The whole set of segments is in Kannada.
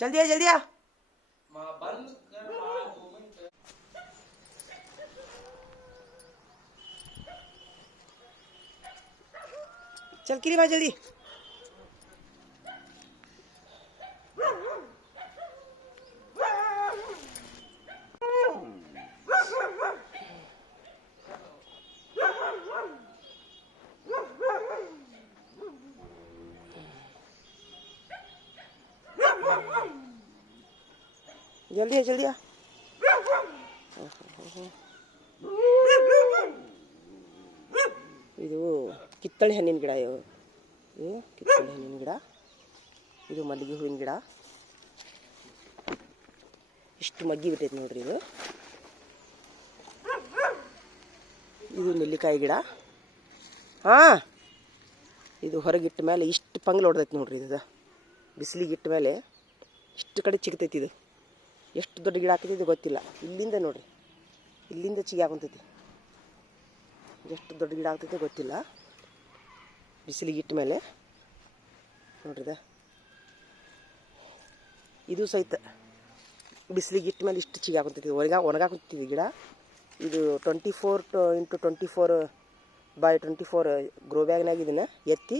जल्दी आ जल्दी आ। चल किरी भाई जल्दी। जल्दी आ जल्दी आ। ಇದು ಕಿತ್ತಳೆ ಹಣ್ಣಿನ ಗಿಡ ಇದು ಕಿತ್ತಳೆ ಹಣ್ಣಿನ ಗಿಡ ಇದು ಮಲ್ಲಿಗೆ ಹೂವಿನ ಗಿಡ ಇಷ್ಟು ಮಗ್ಗಿ ಬಿಟ್ಟೈತೆ ನೋಡ್ರಿ ಇದು ನೆಲ್ಲಿಕಾಯಿ ಗಿಡ ಇದು ಹೊರಗಿಟ್ಟ ಮೇಲೆ ಇಷ್ಟು ಪಂಗ್ಲು ಹೊಡೆದೈತೆ ನೋಡ್ರಿ ಇದು ಬಿಸಿಲಿಗಿಟ್ಟ ಮೇಲೆ ಇಷ್ಟು ಕಡೆ ಚಿಗ್ತೈತಿ ಇದು ಎಷ್ಟು ದೊಡ್ಡ ಗಿಡ ಆಗ್ತೈತಿ ಇದು ಗೊತ್ತಿಲ್ಲ ಇಲ್ಲಿಂದ ನೋಡ್ರಿ ಇಲ್ಲಿಂದ ಚಿಗಿ ಹಾಕೊಂತೈತಿ ಎಷ್ಟು ದೊಡ್ಡ ಗಿಡ ಆಗ್ತೈತೆ ಗೊತ್ತಿಲ್ಲ ಬಿಸಿಲಿಗಿಟ್ಟ ಮೇಲೆ ನೋಡ್ರಿದ ಇದು ಸಹಿತ ಬಿಸಿಲಿಗಿಟ್ಟ ಮೇಲೆ ಇಷ್ಟು ಚಿಗಿ ಹಾಕೊಂತೈತಿ ಒಣಗಾಕುತ್ತಿದ್ವಿ ಗಿಡ ಇದು 24x24 ಗ್ರೋ ಬ್ಯಾಗ್ನಾಗ ಇದನ್ನು ಎತ್ತಿ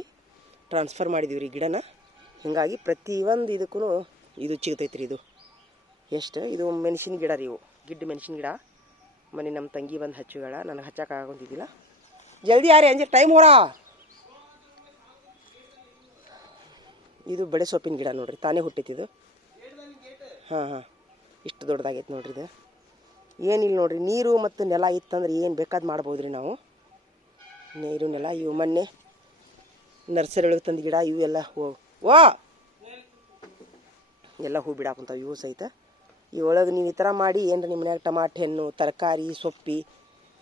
ಟ್ರಾನ್ಸ್ಫರ್ ಮಾಡಿದ್ದೀವಿ ರೀ ಗಿಡನ ಹೀಗಾಗಿ ಪ್ರತಿಯೊಂದು ಇದಕ್ಕೂ ಇದು ಚಿಗ್ತೈತಿ ರೀ ಇದು ಎಷ್ಟು ಇದು ಮೆಣಸಿನ ಗಿಡ ರೀ ಇವು ಗಿಡ್ಡ ಮೆಣಸಿನ ಗಿಡ ಮನೆ ನಮ್ಮ ತಂಗಿ ಬಂದು ಹಚ್ಚುಗಳ ನನಗೆ ಹಚ್ಚಕ್ಕಾಗೊಂತಿದ್ದಿಲ್ಲ ಜಲ್ದಿ ಯಾರೇ ಅಂಜೆ ಟೈಮ್ ಹೊರ ಇದು ಬಡೆ ಸೊಪ್ಪಿನ ಗಿಡ ನೋಡ್ರಿ ತಾನೇ ಹುಟ್ಟೈತಿದು ಹಾಂ ಇಷ್ಟು ದೊಡ್ಡದಾಗೈತೆ ನೋಡ್ರಿ ಇದು ಏನಿಲ್ಲ ನೋಡ್ರಿ ನೀರು ಮತ್ತು ನೆಲ ಇತ್ತಂದ್ರೆ ಏನು ಬೇಕಾದ್ ಮಾಡ್ಬೋದು ರೀ ನಾವು ನೀರು ನೆಲ ಇವು ಮೊನ್ನೆ ನರ್ಸರಿ ಒಳಗೆ ತಂದು ಗಿಡ ಇವು ಎಲ್ಲ ಎಲ್ಲ ಹೂ ಬಿಡಾಕುಂತಾವೆ ಇವು ಸಹಿತ ಈ ಒಳಗೆ ನೀವು ಈ ಥರ ಮಾಡಿ ಏನು ನಿಮ್ಮ ಮನ್ಯಾಗ ಟಮಾಟೆ ಹಣ್ಣು ತರಕಾರಿ ಸೊಪ್ಪಿ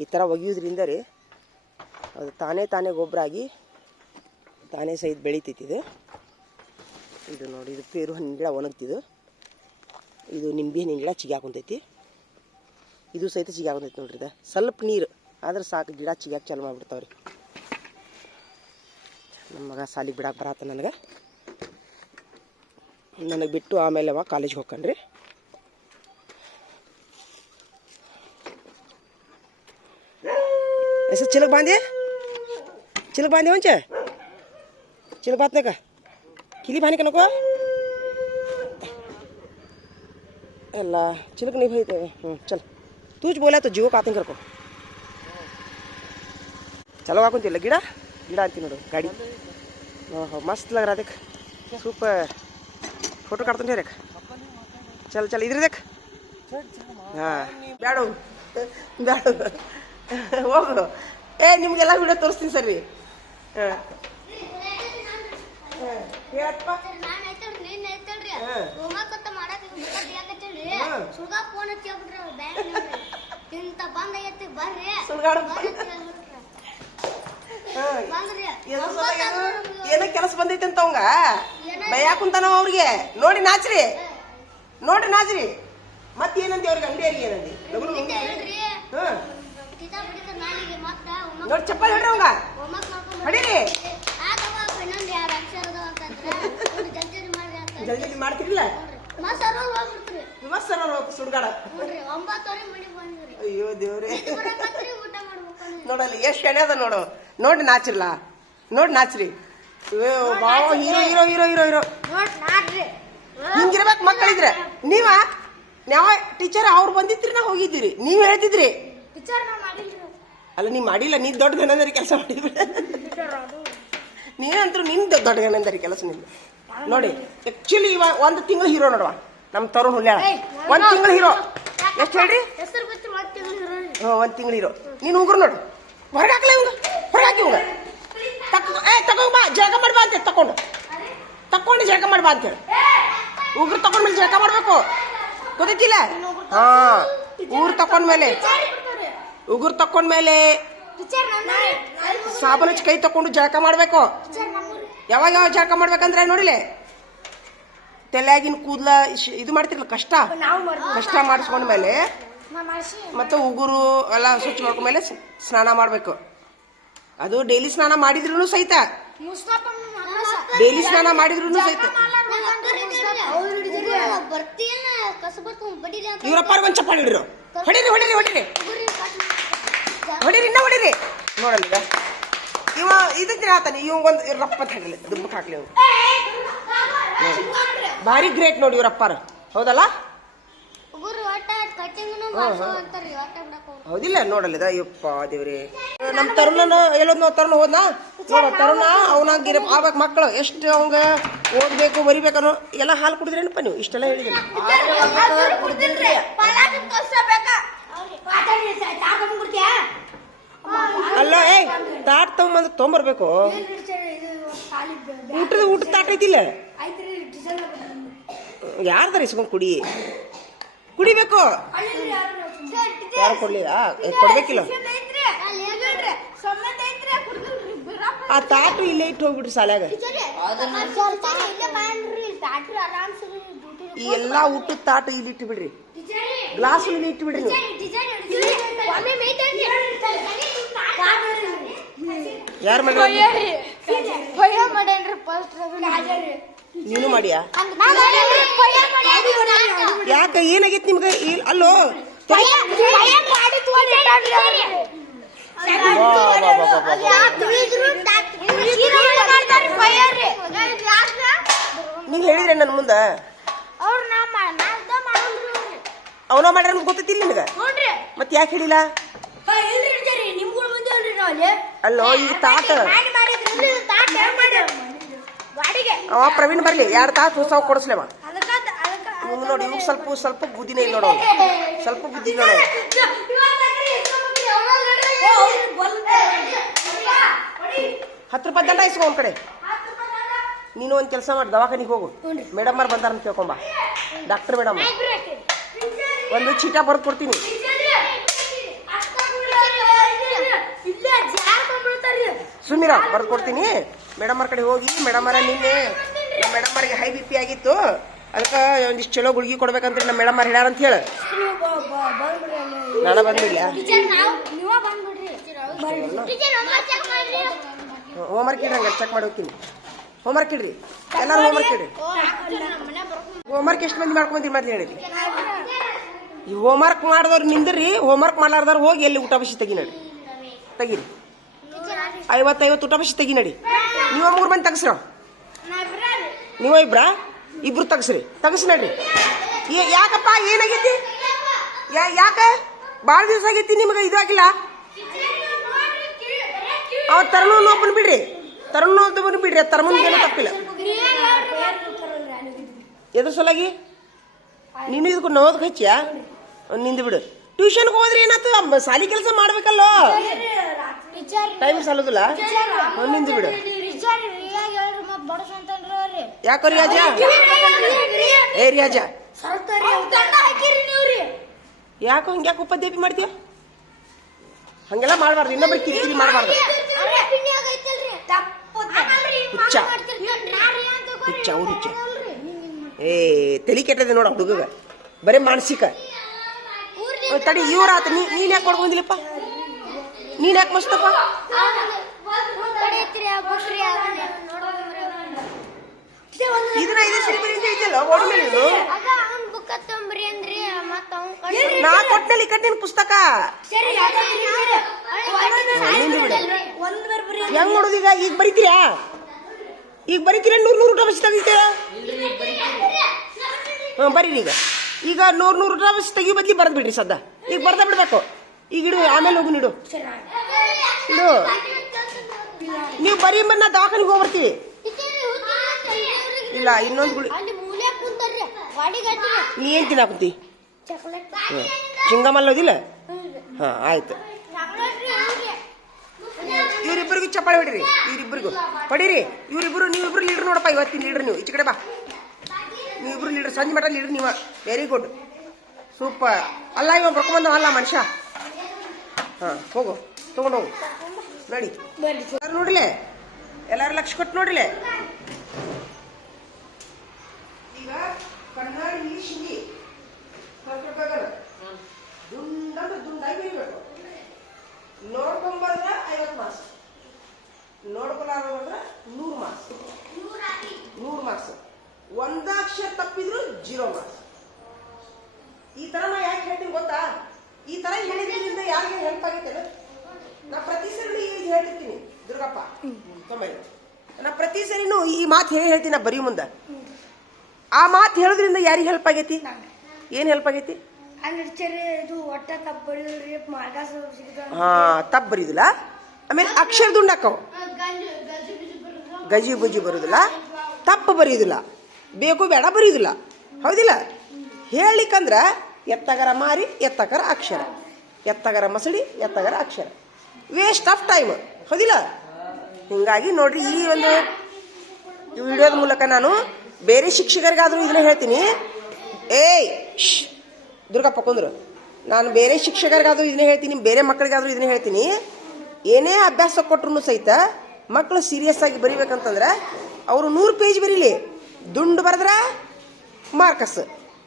ಈ ಥರ ಒಗೆಯೋದ್ರಿಂದ ರೀ ಅದು ತಾನೇ ಗೊಬ್ಬರ ಆಗಿ ತಾನೇ ಸಹಿತ ಬೆಳಿತೈತಿದು ಇದು ನೋಡಿ ಇದು ಪೇರು ಹಣ್ಣಿನ ಗಿಡ ಒಣಗ್ತಿದ್ದು ಇದು ನಿಂಬೆ ಹಣ್ಣಿನ ಗಿಡ ಚಿಗಾಕೊಂತೈತಿ ಇದು ಸಹಿತ ಚಿಗಾಕೊಂತೈತಿ ನೋಡ್ರಿ ಇದು ಸ್ವಲ್ಪ ನೀರು ಆದ್ರೆ ಸಾಕು ಗಿಡ ಚಿಗಾಕ್ ಚಾಲು ಮಾಡಿಬಿಡ್ತಾವ್ರಿ ನಮ್ಮ ಮಗ ಸಾಲಿಗೆ ಬಿಡಾಕೆ ಬರತ್ತ ನನಗೆ ಬಿಟ್ಟು ಆಮೇಲೆ ಅವ ಕಾಲೇಜ್ಗೆ ಹೋಗ್ಕನ್ರಿ ऐसे चिलक बांधे वंचे चिलक बांधने का किली भाने का नको अल्लाह चिलक नहीं भाई चल तूच बोला तो जीवो काते कर को चलो आकुन चल गिड़ा गिड़ा आती नोडो गाड़ी ओहो मस्त लग रहा देख सुपर फोटो काटते हैं देख चल चल इधर देख हाँ बैठो ಹೋಗು ನಿಮಗೆಲ್ಲ ವಿಡಿಯೋ ತೋರಿಸ್ತೀನಿ ಸರ್ ರೀ ಹೇಳಪ್ಪ ಏನೋ ಕೆಲಸ ಬಂದೈತೆ ಅಂತ ಅವಂಗ ಬೈಯಾಕುಂತಾನ ಅವ್ರಿಗೆ ನೋಡಿ ನಾಚ್ರಿ ಮತ್ತೇನಂತ ಅವ್ರಿಗೆ ಅಂಗಡಿಯರಿಗೆ ಏನಂದಿ ನೋಡಿ ಚಪ್ಪಲ್ ಹೊಡ್ರಿ ಅವಂಗ ಹೊಡೀರಿ ಜಲ್ದಿ ಮಾಡ್ತಿರ್ಲಿಲ್ಲ ಸುಡ್ಗಾಡ ಅಯ್ಯೋ ದೇವ್ರೆ ನೋಡಲ್ಲಿ ಎಷ್ಟು ಎಣ್ಣೆ ಅದ ನೋಡಿ ನಾಚಿರ್ಲ ನಾಚ್ರಿ ಬಾವ ಹೀರೋ ಹಿಂಗಿರ್ಬೇಕು ಮಕ್ಕಳಿದ್ರೆ ಯಾವ ಟೀಚರ್ ಅವ್ರು ಬಂದಿದ್ರಿ ನಾ ಹೋಗಿದ್ದೀರಿ ನೀವು ಹೇಳ್ತಿದ್ರಿ ಅಲ್ಲ ನೀ ಮಾಡಿಲ್ಲ ನೀ ದೊಡ್ಡ ಗಣಂದರಿ ಕೆಲಸ ಮಾಡಿದ್ರಿ ನೀನಂತರೂ ನಿನ್ ದೊಡ್ಡ ಗಣಂದರಿ ಕೆಲಸ ನಿಂದು ನೋಡಿ ಆಕ್ಚುಲಿ ಇವ 1 ತಿಂಗಳು ಹೀರೋ ನೋಡುವ ನಮ್ಮ ತರುಣ್ ಹುಲ್ಯಾಳ 1 ತಿಂಗಳು ಹೀರೋ ಎಷ್ಟು ಹೇಳ್ರಿ 1 ತಿಂಗಳು ಹೀರೋ ನೀನು ಉಗುರು ನೋಡು ಹೊರಗೆ ಹಾಕಿ ಇವಂಗ ತಗೊಂಡ್ ಬಾ ಜಳಕ ಮಾಡಿ ಬಾ ಅಂತ ತಕೊಂಡು ಜಳಕ ಮಾಡಿ ಬಾ ಅಂತೇಳಿ ಉಗುರು ತಕೊಂಡ್ಮೇಲೆ ಜಳಕ ಮಾಡ್ಬೇಕು ಗೊತ್ತಿಲ್ಲ ಉಗುರು ತಕೊಂಡ್ಮೇಲೆ ಸಾಬೂನು ಹಚ್ಚಿ ಕೈ ತಕೊಂಡು ಜಳಕ ಮಾಡ್ಬೇಕು ಯಾವಾಗ ಜಳಕ ಮಾಡ್ಬೇಕಂದ್ರೆ ನೋಡಿಲೆ ತಲೆಯಾಗಿನ ಕೂದಲ ಇದು ಮಾಡ್ತಿರ್ಲ ಕಷ್ಟ ಮಾಡಿಸ್ಕೊಂಡ್ಮೇಲೆ ಮತ್ತೆ ಉಗುರು ಎಲ್ಲ ಸ್ವಚ್ಛ ಮಾಡ್ಕೊಂಡ್ಮೇಲೆ ಸ್ನಾನ ಮಾಡ್ಬೇಕು ಅದು ಡೈಲಿ ಸ್ನಾನ ಮಾಡಿದ್ರು ಸಹಿತ ಡೈಲಿ ಸ್ನಾನ ಮಾಡಿದ್ರು ಸಹಿತ ಇವ್ರಪ್ಪಾರ ಒಂದ್ ಚಪ್ಪಾಳಿ ಹಿಡಿರು. ಹೊಡಿರಿ ಹೊಡಿರಿ ಹೊಡಿರಿ ಹೊಡಿರಿ ಇನ್ನ ಹೊಡಿರಿ. ನೋಡಲ್ಲ ಈಗ ಇವ ಇದಕ್ಕೆ ಆತಾನೆ ಇವಂಗೊಂದು ರಪ್ಪ ಅಂತ ಹಾಕಲಿ ದುಬ್ಬಕ್ಕೆ ಹಾಕ್ಲಿ ಇವ್ ಭಾರಿ ಗ್ರೇಟ್ ನೋಡಿ ಇವ್ರಪ್ಪಾರ. ಹೌದಲ್ಲ? ಹೌದಿಲ್ಲ? ನೋಡಲ್ಲ ಅಯ್ಯಪ್ಪ ದೇವ್ರಿ. ನಮ್ ತರುಣನ ಎಲ್ಲೊಂದು ತರುಣ ಹೋದ್ನಾ ನೋಡ ತರುಣ ಅವನಾಗಿರ ಆವಾಗ ಮಕ್ಕಳು ಎಷ್ಟು ಅವಂಗ ಓದ್ಬೇಕು ಬರಿಬೇಕನ್ನೋ ಎಲ್ಲ ಹಾಲು ಕುಡಿದ್ರೇನಪ್ಪ ನೀವು? ಇಷ್ಟೆಲ್ಲ ಹೇಳಿದಿಲ್ಲ. ಅಲ್ಲ ತಾಟ್ ತಗೊಂಬಂದ್ ತೊಗೊಂಬರ್ಬೇಕು. ಊಟದ ತಾಟ ಐತಿಲ್ಲ ಯಾರ್ದಾರ ಇಸ್ಕೊಂಡ್ ಕುಡಿಬೇಕು. ಯಾರು ಕೊಡ್ಲಿಲ್ಲ? ಕೊಡ್ಬೇಕಿಲ್ಲ. ಆ ತಾಟು ಇಲ್ಲೇ ಇಟ್ಟು ಹೋಗ್ಬಿಡ್ರಿ ಸಾಲ್ಯಾಗ. ಈ ಎಲ್ಲಾ ಊಟದ ತಾಟು ಇಲ್ಲಿ ಇಟ್ಟು ಬಿಡ್ರಿ, ಗ್ಲಾಸ್ ಇಲ್ಲಿ ಇಟ್ಟು ಬಿಡ್ರಿ. ಯಾರು ನೀನು ಮಾಡಿಯಾ? ಯಾಕ ಏನಾಗೈತಿ ನಿಮ್ಗೆ? ಅಲ್ಲೋ ನೀವ್ ಹೇಳಿದ್ರೆ ನನ್ ಮುಂದ ಅವನ ಮಾಡ್ಯಾರ ಗೊತ್ತಿಲ್ಲ ನಿನಗ? ಮತ್ ಯಾಕೆ ಹೇಳಿಲ್ಲ? ಅಲ್ಲೋ ಈಗ ತಾಟ ಅವ ಪ್ರವೀಣ್ ಬರ್ಲಿ 2 ತಾಸು ಹೊಸ ಕೊಡಿಸ್ಲೇವ ನೋಡಿ. ಇವಾಗ ಸ್ವಲ್ಪ ಬುದ್ಧಿನೇ ಇಲ್ಲ ನೋಡೋ, ಸ್ವಲ್ಪ ಬುದ್ಧಿ ನೋಡೋ. ₹10 ದಂಡ ಇಸ್ಕೊ ಒಂದ್ ಕಡೆ. ನೀನು ಒಂದ್ ಕೆಲಸ ಮಾಡಿ ದವಾಖಾನಿಗೆ ಹೋಗು, ಮೇಡಮ್ ಅವ್ರು ಬಂದಾರ ಅಂತ ಕೇಳ್ಕೊಂಬ. ಡಾಕ್ಟರ್ ಮೇಡಮ್ ಒಂದು ಚೀಟ ಬರ್ದು ಕೊಡ್ತೀನಿ. ಸುಮೀರ ಬರ್ದು ಕೊಡ್ತೀನಿ. ಮೇಡಮ್ ಅವ್ರ ಕಡೆ ಹೋಗಿ ಮೇಡಮ್ ಅವರ ನಿನ್ನೆ ಮೇಡಮ್ ಅವ್ರಿಗೆ ಹೈ BP ಆಗಿತ್ತು, ಅದಕ್ಕೆ ಒಂದಿಷ್ಟು ಚಲೋ ಗುಳಿಗೆ ಕೊಡ್ಬೇಕಂತ ನಮ್ಮ ಮೇಡಮ್ ಅವ್ರು ಹೇಳ್ಯಾರ ಅಂತ ಹೇಳ. ನಾನು ಬಂದಿಲ್ಲ. ಹೋಮ್ವರ್ಕ್ ಇಡ್ರಿ, ಹಂಗೆ ಚೆಕ್ ಮಾಡಿ ಹೋಗ್ತೀನಿ. ಹೋಮ್ವರ್ಕ್ ಇಡ್ರಿ ಎಲ್ಲರೂ, ಹೋಮ್ವರ್ಕ್ ಇಡ್ರಿ. ಹೋಮ್ವರ್ಕ್ ಎಷ್ಟು ಮಂದಿ ಮಾಡ್ಕೊಂತೀರಿ ಮೊದ್ಲು ಹೇಳಿರಿ. ಈ ಹೋಮ್ವರ್ಕ್ ಮಾಡಿದವ್ರು ನಿಂದ್ರಿ, ಹೋಮ್ವರ್ಕ್ ಮಾಡ್ಲಾರ್ದವ್ರು ಹೋಗಿ ಎಲ್ಲಿ ಊಟ ಬಸಿ ತೆಗಿ ನಡಿ, ತೆಗೀರಿ. 50 ಊಟ ಬಸಿ ತೆಗಿ ನಡಿ. ನೀವು 3 ಮಂದಿ ತೆಗಸ್ರ, ನೀವು ಇಬ್ರು ತೆಗಸ್ರಿ, ತೆಗಸ್ ನಡ್ರಿ. ಯಾಕಪ್ಪ ಏನಾಗೈತಿ? ಯಾಕ ಭಾಳ ದಿವಸ ಆಗೈತಿ ನಿಮ್ಗೆ ಇದಾಗಿಲ್ಲ? ಅವ ತರುಣ ಒಬ್ಬನ ಬಿಡ್ರಿ, ತರುಣ ಒಬ್ಬನ ಬಿಡ್ರಿ. ತರುಣ್ ಏನೂ ತಪ್ಪಿಲ್ಲ. ಎದ್ರ ಸಲಾಗಿ ನೀನು ಇದಕ್ಕೆ ನೋದಕ್ಕೆ ಹಚ್ಚಿಯಾ? ನಿಂದು ಬಿಡು. ಟ್ಯೂಷನ್ಗೆ ಹೋದ್ರೆ ಏನಾಯ್ತು? ಸಾಲಿ ಕೆಲಸ ಮಾಡ್ಬೇಕಲ್ಲೋ, ಟೈಮ್ ಸಾಲೋದಿಲ್ಲ. ನಿಂದು ಬಿಡು. ಯಾಕೋ ರಿಯಾಜ? ಏ ರಿಯಾಜ, ಯಾಕೋ ಹಂಗ್ಯಾಕೆ ಉಪದೇಪಿ ಮಾಡ್ತೀಯ? ಹಂಗೆಲ್ಲ ಮಾಡಬಾರ್ದು, ಇನ್ನೊಬ್ರು ಕಿರಿಕಿರಿ ಮಾಡಬಾರ್ದು. ಹುಚ್ಚ ಹುಚ್ಚ ಅವ್ರು ಹುಚ್ಚ. ತಲೆ ಕೆಟ್ಟದೆ ನೋಡ ಹುಡುಗ, ಬರೀ ಮಾನಸಿಕ. ತಡಿ ಇವ್ರಾತ. ನೀನ್ ಯಾಕೆ ಮಾಡ್ಕೊಂಡಿಲ್ಲಪ್ಪ? ನೀನ್ ಯಾಕೆ ಮಸ್ತಪ್ಪ? ಇದನ್ನ ಇದು ಸಿರಿಬರಿಂದ ಐತಲ್ಲ ಓಡಿ ಮೇಲೆ ನಾ ಕೊಟ್ಟಲ್ಲಿ ಕಟ್ಟಿನ ಪುಸ್ತಕ. ಹೆಂಗ್ ನೋಡುದು ಈಗ? ಈಗ ಬರೀತೀರಾ? ಈಗ ಬರೀತೀರಾ? 100 ಊಟ ಬಸಿ ತೆಗಿತೀರಾ? ಬರೀರಿ. ಈಗ 100 ಊಟ ಬಸಿ ತೆಗಿಯೋ ಬದ್ಲಿ ಬರ್ದ್ ಬಿಡ್ರಿ. ಸದ್ದ ಈಗ ಬರ್ದ ಬಿಡ್ಬೇಕು. ಈಗ ಇಡು, ಆಮೇಲೆ ಹೋಗು ಇಡು. ಇಡು ನೀವು ಬರೀ ನಾ ದವಾಖಾನಿಗೆ ಹೋಗ್ಬರ್ತೀವಿ. ಇಲ್ಲ ಇನ್ನೊಂದು ಗುಳಿ. ನೀ ಏನ್ ತಿನ್ನಾಕುಂತಿ? ಚಿಂಗಮಲ್ಲೋದಿಲ್ಲ? ಹಾ ಆಯ್ತು. ಇವ್ರಿಬ್ಬರಿಗೂ ಚಪ್ಪಾಳೆ ಹೊಡಿರಿ, ಇವ್ರಿಬ್ಬರಿಗೂ ಹೊಡಿರಿ. ಇವ್ರಿಬ್ರು ನೀವಿಬ್ರು ಲೀಡ್ರ್ ನೋಡಪ್ಪ. ಇವತ್ತಿನ ಲೀಡ್ರ್ ನೀವು. ಈಚೆ ಕಡೆ ಬಾ. ನೀವಿಬ್ರು ಲೀಡ್ರ್, ಸಂಜೆ ಮಟ್ಟ ಲೀಡ್ರ್ ನೀವು. Very good, super. ಅಲ್ಲ ಇವ ಬರ್ಕೊಂಬಂದ ಅಲ್ಲ ಮನುಷ್ಯ. ಹಾ ಹೋಗು, ತಗೊಂಡು ಹೋಗು. ನೋಡಿ ನೋಡ್ರಿಲೆ, ಎಲ್ಲಾರು ಲಕ್ಷ ಕೊಟ್ಟು ನೋಡ್ರಿಲೆ. ಈಗ ಕಣ್ಣಾಡಿ ಶಿಂಗಿ ದುಂಡಾಗಿ ಬೀಳ್ಬೇಕು. ನೋಡ್ಕೊಂಬಂದ್ರ 50 ಮಾರ್ಕ್ಸ್, ನೋಡ್ಕೊಲಾರ 100 ಮಾರ್ಕ್ಸ್. 100 ಮಾರ್ಕ್ಸ್. ಒಂದು ಅಕ್ಷರ ತಪ್ಪಿದ್ರು 0 ಮಾರ್ಕ್ಸ್. ಈ ತರ ನಾ ಯಾಕೆ ಹೇಳ್ತೀನಿ ಗೊತ್ತಾ? ಈ ತರ ಹೇಳಿದ್ರಿಂದ ಯಾರಿಗೆ ಹೆಲ್ಪ್ ಆಗೈತೆ? ನಾ ಪ್ರತಿ ಸರಿ ಈಗ ಹೇಳ್ತಿರ್ತೀನಿ ದುರ್ಗಪ್ಪ ತೊಂಬರಿ, ನಾ ಪ್ರತಿ ಸರಿನೂ ಈ ಮಾತು ಹೇಳ್ತೀನಿ. ನಾ ಬರೀ ಮುಂದೆ ಆ ಮಾತು ಹೇಳೋದ್ರಿಂದ ಯಾರಿಗೆ ಹೆಲ್ಪ್ ಆಗೈತಿ? ಏನ್ ಹೆಲ್ಪ್ ಆಗೈತಿ? ಹಾ, ತಪ್ಪು ಬರೀದಿಲ್ಲ. ಆಮೇಲೆ ಅಕ್ಷರ ದುಂಡಾಕವು, ಗಜಿ ಬುಜಿ ಬರುದಿಲ್ಲ, ತಪ್ಪು ಬರೀದಿಲ್ಲ, ಬೇಕು ಬೇಡ ಬರೀದಿಲ್ಲ. ಹೌದಿಲ್ಲ? ಹೇಳಿಕಂದ್ರ ಎತ್ತಗರ ಮಾರಿ ಎತ್ತಗರ ಅಕ್ಷರ, ಎತ್ತಗರ ಮಸಡಿ ಎತ್ತಗರ ಅಕ್ಷರ, ವೇಸ್ಟ್ ಆಫ್ ಟೈಮ್. ಹೌದಿಲ್ಲ? ಹಿಂಗಾಗಿ ನೋಡ್ರಿ, ಈ ಒಂದು ವಿಡಿಯೋದ ಮೂಲಕ ನಾನು ಬೇರೆ ಶಿಕ್ಷಕರಿಗಾದ್ರೂ ಇದನ್ನ ಹೇಳ್ತೀನಿ. ಏಯ್ ದುರ್ಗಪ್ಪ ಕೊಂದ್ರು, ನಾನು ಬೇರೆ ಶಿಕ್ಷಕರಿಗಾದ್ರೂ ಇದನ್ನ ಹೇಳ್ತೀನಿ, ಬೇರೆ ಮಕ್ಕಳಿಗಾದ್ರೂ ಇದನ್ನ ಹೇಳ್ತೀನಿ. ಏನೇ ಅಭ್ಯಾಸ ಕೊಟ್ರು ಸಹಿತ ಮಕ್ಕಳು ಸೀರಿಯಸ್ ಆಗಿ ಬರೀಬೇಕಂತಂದ್ರೆ ಅವರು 100 ಪೇಜ್ ಬರೀಲಿ, ದುಂಡು ಬರೆದ್ರ ಮಾರ್ಕಸ್,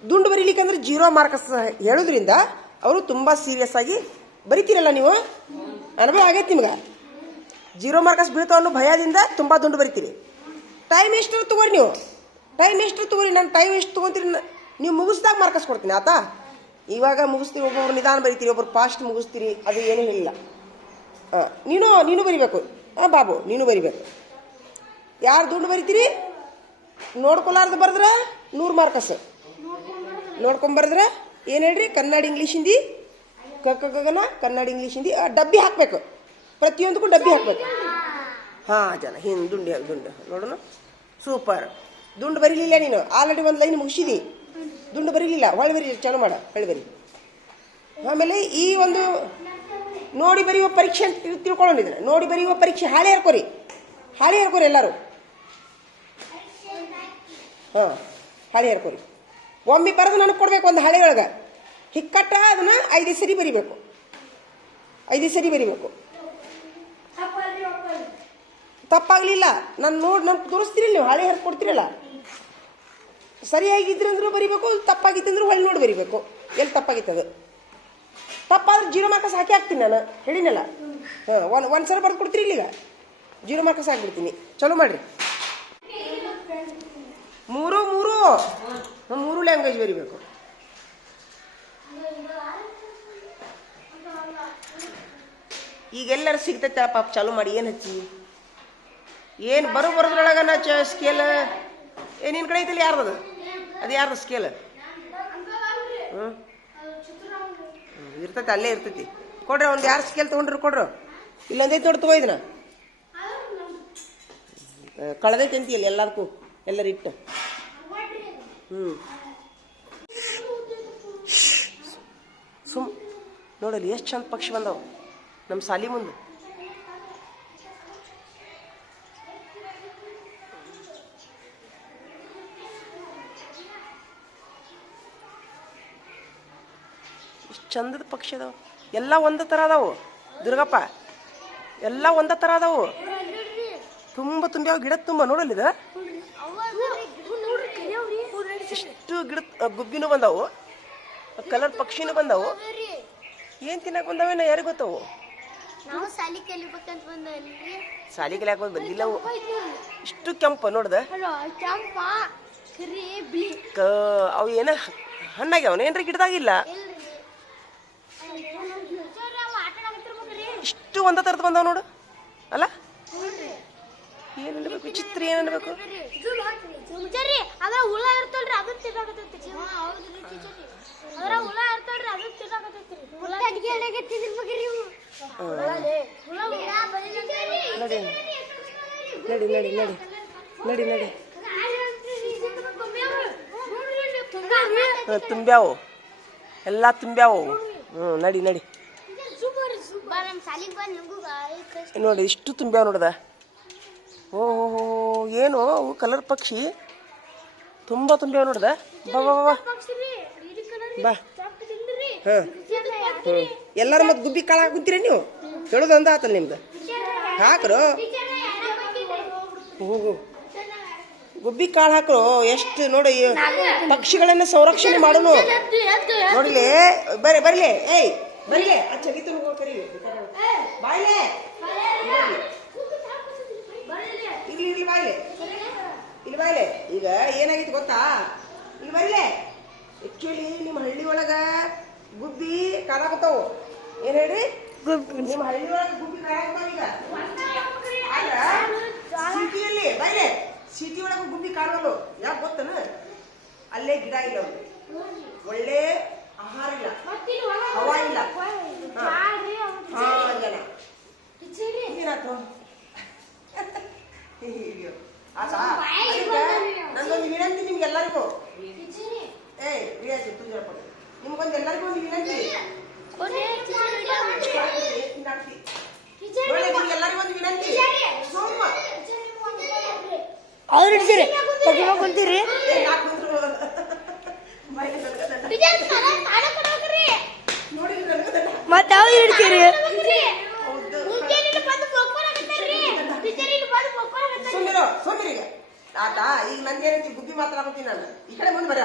ದುಂಡು ಬರೀಲಿಕ್ಕಂದ್ರೆ 0 ಮಾರ್ಕಸ್ ಹೇಳೋದ್ರಿಂದ ಅವರು ತುಂಬಾ ಸೀರಿಯಸ್ ಆಗಿ ಬರಿತೀರಲ್ಲ. ನೀವು ಅನುಭವ ಆಗೈತಿ ನಿಮ್ಗೆ. 0 ಮಾರ್ಕಸ್ ಬೀಳ್ತಾವ ಅನ್ನೋ ಭಯದಿಂದ ತುಂಬಾ ದುಂಡು ಬರಿತೀರಿ. ಟೈಮ್ ಎಷ್ಟು ತಗೋರಿ, ನೀವು ಟೈಮ್ ಎಷ್ಟು ತಗೋರಿ. ನಾನು ಟೈಮ್ ಎಷ್ಟು ತಗೋತೀರಿ, ನೀವು ಮುಗಿಸ್ದಾಗ ಮಾರ್ಕಸ್ ಕೊಡ್ತೀನಿ ಆತಾ. ಇವಾಗ ಮುಗಿಸ್ತೀರಿ, ಒಬ್ಬೊಬ್ರು ನಿಧಾನ ಬರಿತೀರಿ, ಒಬ್ಬರು ಫಾಸ್ಟ್ ಮುಗಿಸ್ತೀರಿ, ಅದು ಏನೂ ಹೇಳಿಲ್ಲ. ನೀನು ಬರಿಬೇಕು. ಬಾಬು ನೀನು ಬರಿಬೇಕು. ಯಾರು ದುಂಡು ಬರಿತೀರಿ ನೋಡ್ಕೊಲಾರ್ದು ಬರೆದ್ರೆ 100 ಮಾರ್ಕಸ್, ನೋಡ್ಕೊಂಬರ್ದ್ರೆ ಏನು ಹೇಳ್ರಿ, ಕನ್ನಡ ಇಂಗ್ಲೀಷ್ ಹಿಂದಿ ಗಗನ, ಕನ್ನಡ ಇಂಗ್ಲೀಷ್ ಹಿಂದಿ ಡಬ್ಬಿ ಹಾಕಬೇಕು, ಪ್ರತಿಯೊಂದಕ್ಕೂ ಡಬ್ಬಿ ಹಾಕಬೇಕು. ಹಾಂ ಜನ ಹಿಂದೆ ದುಂಡು ನೋಡೋಣ. ಸೂಪರ್. ದುಂಡು ಬರೀಲಿಲ್ಲ ನೀನು, ಆಲ್ರೆಡಿ ಒಂದು ಲೈನ್ ಮುಗಿಸಿದಿ, ದುಂಡು ಬರೀಲಿಲ್ಲ, ಹೊಳೆ ಬರೀ, ಚಾಲು ಮಾಡ, ಹೊಳೆ ಬರಿ. ಆಮೇಲೆ ಈ ಒಂದು ನೋಡಿ ಬರೆಯುವ ಪರೀಕ್ಷೆ ಅಂತ ತಿಳ್ಕೊಳ್ಳೋಣ. ಇದನ್ನ ನೋಡಿ ಬರೆಯುವ ಪರೀಕ್ಷೆ ಹಾಳೆ ಹರ್ಕೋರಿ, ಹಾಳೆ ಹರ್ಕೋರಿ ಎಲ್ಲರೂ. ಹಾಂ, ಹಾಳೆ ಹರ್ಕೋರಿ. ಒಮ್ಮೆ ಬರೆದು ನನಗೆ ಕೊಡ್ಬೇಕು ಒಂದು ಹಾಳೆ ಒಳಗೆ ಹಿಕ್ಕಟ್ಟ, ಅದನ್ನ 5 ಸರಿ ಬರಿಬೇಕು, 5 ಸರಿ ಬರಿಬೇಕು. ತಪ್ಪಾಗಲಿಲ್ಲ ನಾನು ತೋರಿಸ್ತೀರಿ, ನೀವು ಹಾಳೆ ಹರ್ದು ಕೊಡ್ತೀರಲ್ಲ, ಸರಿಯಾಗಿದ್ರಂದ್ರೂ ಬರಿಬೇಕು, ತಪ್ಪಾಗಿತ್ತಂದ್ರೂ ಹೊಳ್ಳಿ ನೋಡಿ ಬರಿಬೇಕು ಎಲ್ಲಿ ತಪ್ಪಾಗಿತ್ತದು. ತಪ್ಪಾದ್ರೆ 0 ಮಾರ್ಕಸ್ ಹಾಕ್ತೀನಿ ನಾನು, ಹೇಳಿನಲ್ಲ. ಹಾಂ, ಒಂದು ಸಲ ಬರೆದು ಕೊಡ್ತೀರಿ, ಇಲ್ಲಿಗ 0 ಮಾರ್ಕಸ್ ಹಾಕ್ಬಿಡ್ತೀನಿ. ಚಲೋ ಮಾಡ್ರಿ. 3 ಲ್ಯಾಂಗ್ವೇಜ್ ಬರಿಬೇಕು. ಈಗೆಲ್ಲರೂ ಸಿಗ್ತೈತೆ ಪಾಪ, ಚಾಲು ಮಾಡಿ. ಏನು ಹಚ್ಚಿ ಏನು ಬರೋದ್ರೊಳಗ ನಾ ಸ್ಕೇಲ್ ನಿನ್ನ ಕಡೆ ಐತಲ್ಲಿ ಯಾರ್ದು ಅದು ಯಾರ್ದು ಸ್ಕೇಲ್? ಇರ್ತೈತಿ, ಅಲ್ಲೇ ಇರ್ತೈತಿ. ಕೊಡ್ರಿ ಒಂದು ಯಾರು ಸ್ಕೇಲ್ ತೊಗೊಂಡ್ರಿ ಕೊಡ್ರು. ಇಲ್ಲೊಂದೈತಿ ನೋಡಿ, ತಗೋ ಇದನ್ನ. ಕಳೆದೈತಿ ಅಂತೀಯಲ್ಲ ಎಲ್ಲದಕ್ಕೂ, ಎಲ್ಲರೂ ಇಟ್ಟು. ನೋಡಲಿ ಎಷ್ಟು ಚಂದ ಪಕ್ಷಿ ಬಂದವು ನಮ್ಮ ಸಾಲಿ ಮುಂದೆ. ಎಷ್ಟು ಚಂದದ ಪಕ್ಷಿ ಅದಾವ. ಎಲ್ಲ ಒಂದೇ ಥರ ಅದಾವು ದುರ್ಗಪ್ಪ, ಎಲ್ಲ ಒಂದೇ ಥರ ಅದಾವು. ತುಂಬ ತುಂಬ್ಯಾವ, ಗಿಡ ತುಂಬ. ನೋಡಲಿದ ಇಷ್ಟು ಗಿಡ ಗುಬ್ಬಿನೂ ಬಂದವು, ಕಲರ್ ಪಕ್ಷಿನೂ ಬಂದವು. ಏನ್ ತಿನ್ನಕ್ ಬಂದವೇನ ಯಾರಿಗೆ ಗೊತ್ತವು? ಸಾಲಿ ಕಲಿಯಾಕ ಬಂದಿಲ್ಲ ಅವು. ಇಷ್ಟು ಕೆಂಪ ನೋಡ್ದ, ಅವು ಏನ ಹಣ್ಣಾಗ್ಯಾವನ ಏನ್ರಿ ಗಿಡದಾಗಿಲ್ಲ. ಇಷ್ಟು ಒಂದ ತರದ್ ಬಂದಾವ ನೋಡು ಅಲ್ಲ. ಏನ್ ಅನ್ಬೇಕು, ವಿಚಿತ್ರ ಏನ್ ಅನ್ಬೇಕು. ನಡಿ ನಡಿ ನಡಿ ನಡಿ ನಡಿ ನಡಿ. ತುಂಬ್ಯಾವು, ಎಲ್ಲ ತುಂಬ್ಯಾವು. ನಡಿ ನಡಿ. ನೋಡಿ ಇಷ್ಟು ತುಂಬ್ಯಾವ ನೋಡ್ದ. ಓಹೋ, ಏನು ಅವು ಕಲರ್ ಪಕ್ಷಿ ತುಂಬ ತುಂಬ್ಯಾವ ನೋಡ್ದ. ಬಾ ಬಾ ಬಾ ಬಾ. ಹಾಂ, ಎಲ್ಲರೂ ಮತ್ತೆ ಗುಬ್ಬಿ ಕಾಳು ಹಾಕುತ್ತೀರಿ ನೀವು? ಹೇಳೋದು ಅಂದ ಆತಲ್ಲ ನಿಮ್ದು. ಹಾಕ್ರು, ಹೋಗು ಗುಬ್ಬಿ ಕಾಳು ಹಾಕ್ರು. ಎಷ್ಟು ನೋಡಿ ಪಕ್ಷಿಗಳನ್ನ ಸಂರಕ್ಷಣೆ ಮಾಡೋನು. ನೋಡಿಲಿ, ಬರ್ಲಿ ಏಯ್ ಬರ್ಲಿ. ಚಗಿತು ಕರಿ ಬಾಯ್ಲೆ, ಇರ್ಲಿ ಬಾಯ್ಲೆ. ಇಲ್ಲಿ ಬಾಯ್ಲೆ ಈಗ ಏನಾಗಿತ್ತು ಗೊತ್ತಾ? ಇಲ್ಲಿ ಬರಲೆ ಆಕ್ಚುಲಿ ನಿಮ್ಮ ಹಳ್ಳಿ ಒಳಗ ಗುಬ್ಬಿ ಕಾಣಾಕತ್ತಾವು. ಏನ್ ಹೇಳ್ರಿ? ನಿಮ್ಮ ಹಳ್ಳಿ ಒಳಗ ಗುಬ್ಬಿ ಕಾಣಾಕತ್ತಾವ. ಈಗ ಸಿಟಿಯಲ್ಲಿ ಬಾಯ್ಲೆ ಸಿಟಿ ಒಳಗ ಗುಬ್ಬಿ ಕಾಣೋದು ಯಾಕೆ ಗೊತ್ತನ? ಅಲ್ಲೇ ಗಿಡ ಇಲ್ಲ, ಒಳ್ಳೆ ಆಹಾರ ಇಲ್ಲ, ಹವಾ ಇಲ್ಲ. ಏನಾಯ್ತು? ನಂದೊಂದು ವಿನಂತಿ ನಿಮ್ಗೆಲ್ಲರಿಗೂ. ನಿಮ್ಗೊಂದು ಎಲ್ಲರಿಗೂ ಒಂದು ವಿನಂತಿ. ನಿಮ್ಗೆಲ್ಲರಿಗೂ ಒಂದು ವಿನಂತಿ. ಅವ್ರು ಹಿಡ್ಸಿರಿ ಕುಂತೀರಿ ಮತ್ತೆ ಅವ್ರು ಹಿಡ್ತೀರಿ. ಸೋಮಿರಿಗೆ ಆತಾ ಈಗ ನಂದೇನಂತ ಗುಬ್ಬಿ ಮಾತಾಡ್ತೀನಿ ನಾನು. ಈ ಕಡೆ ಮುಂದೆ ಬರ.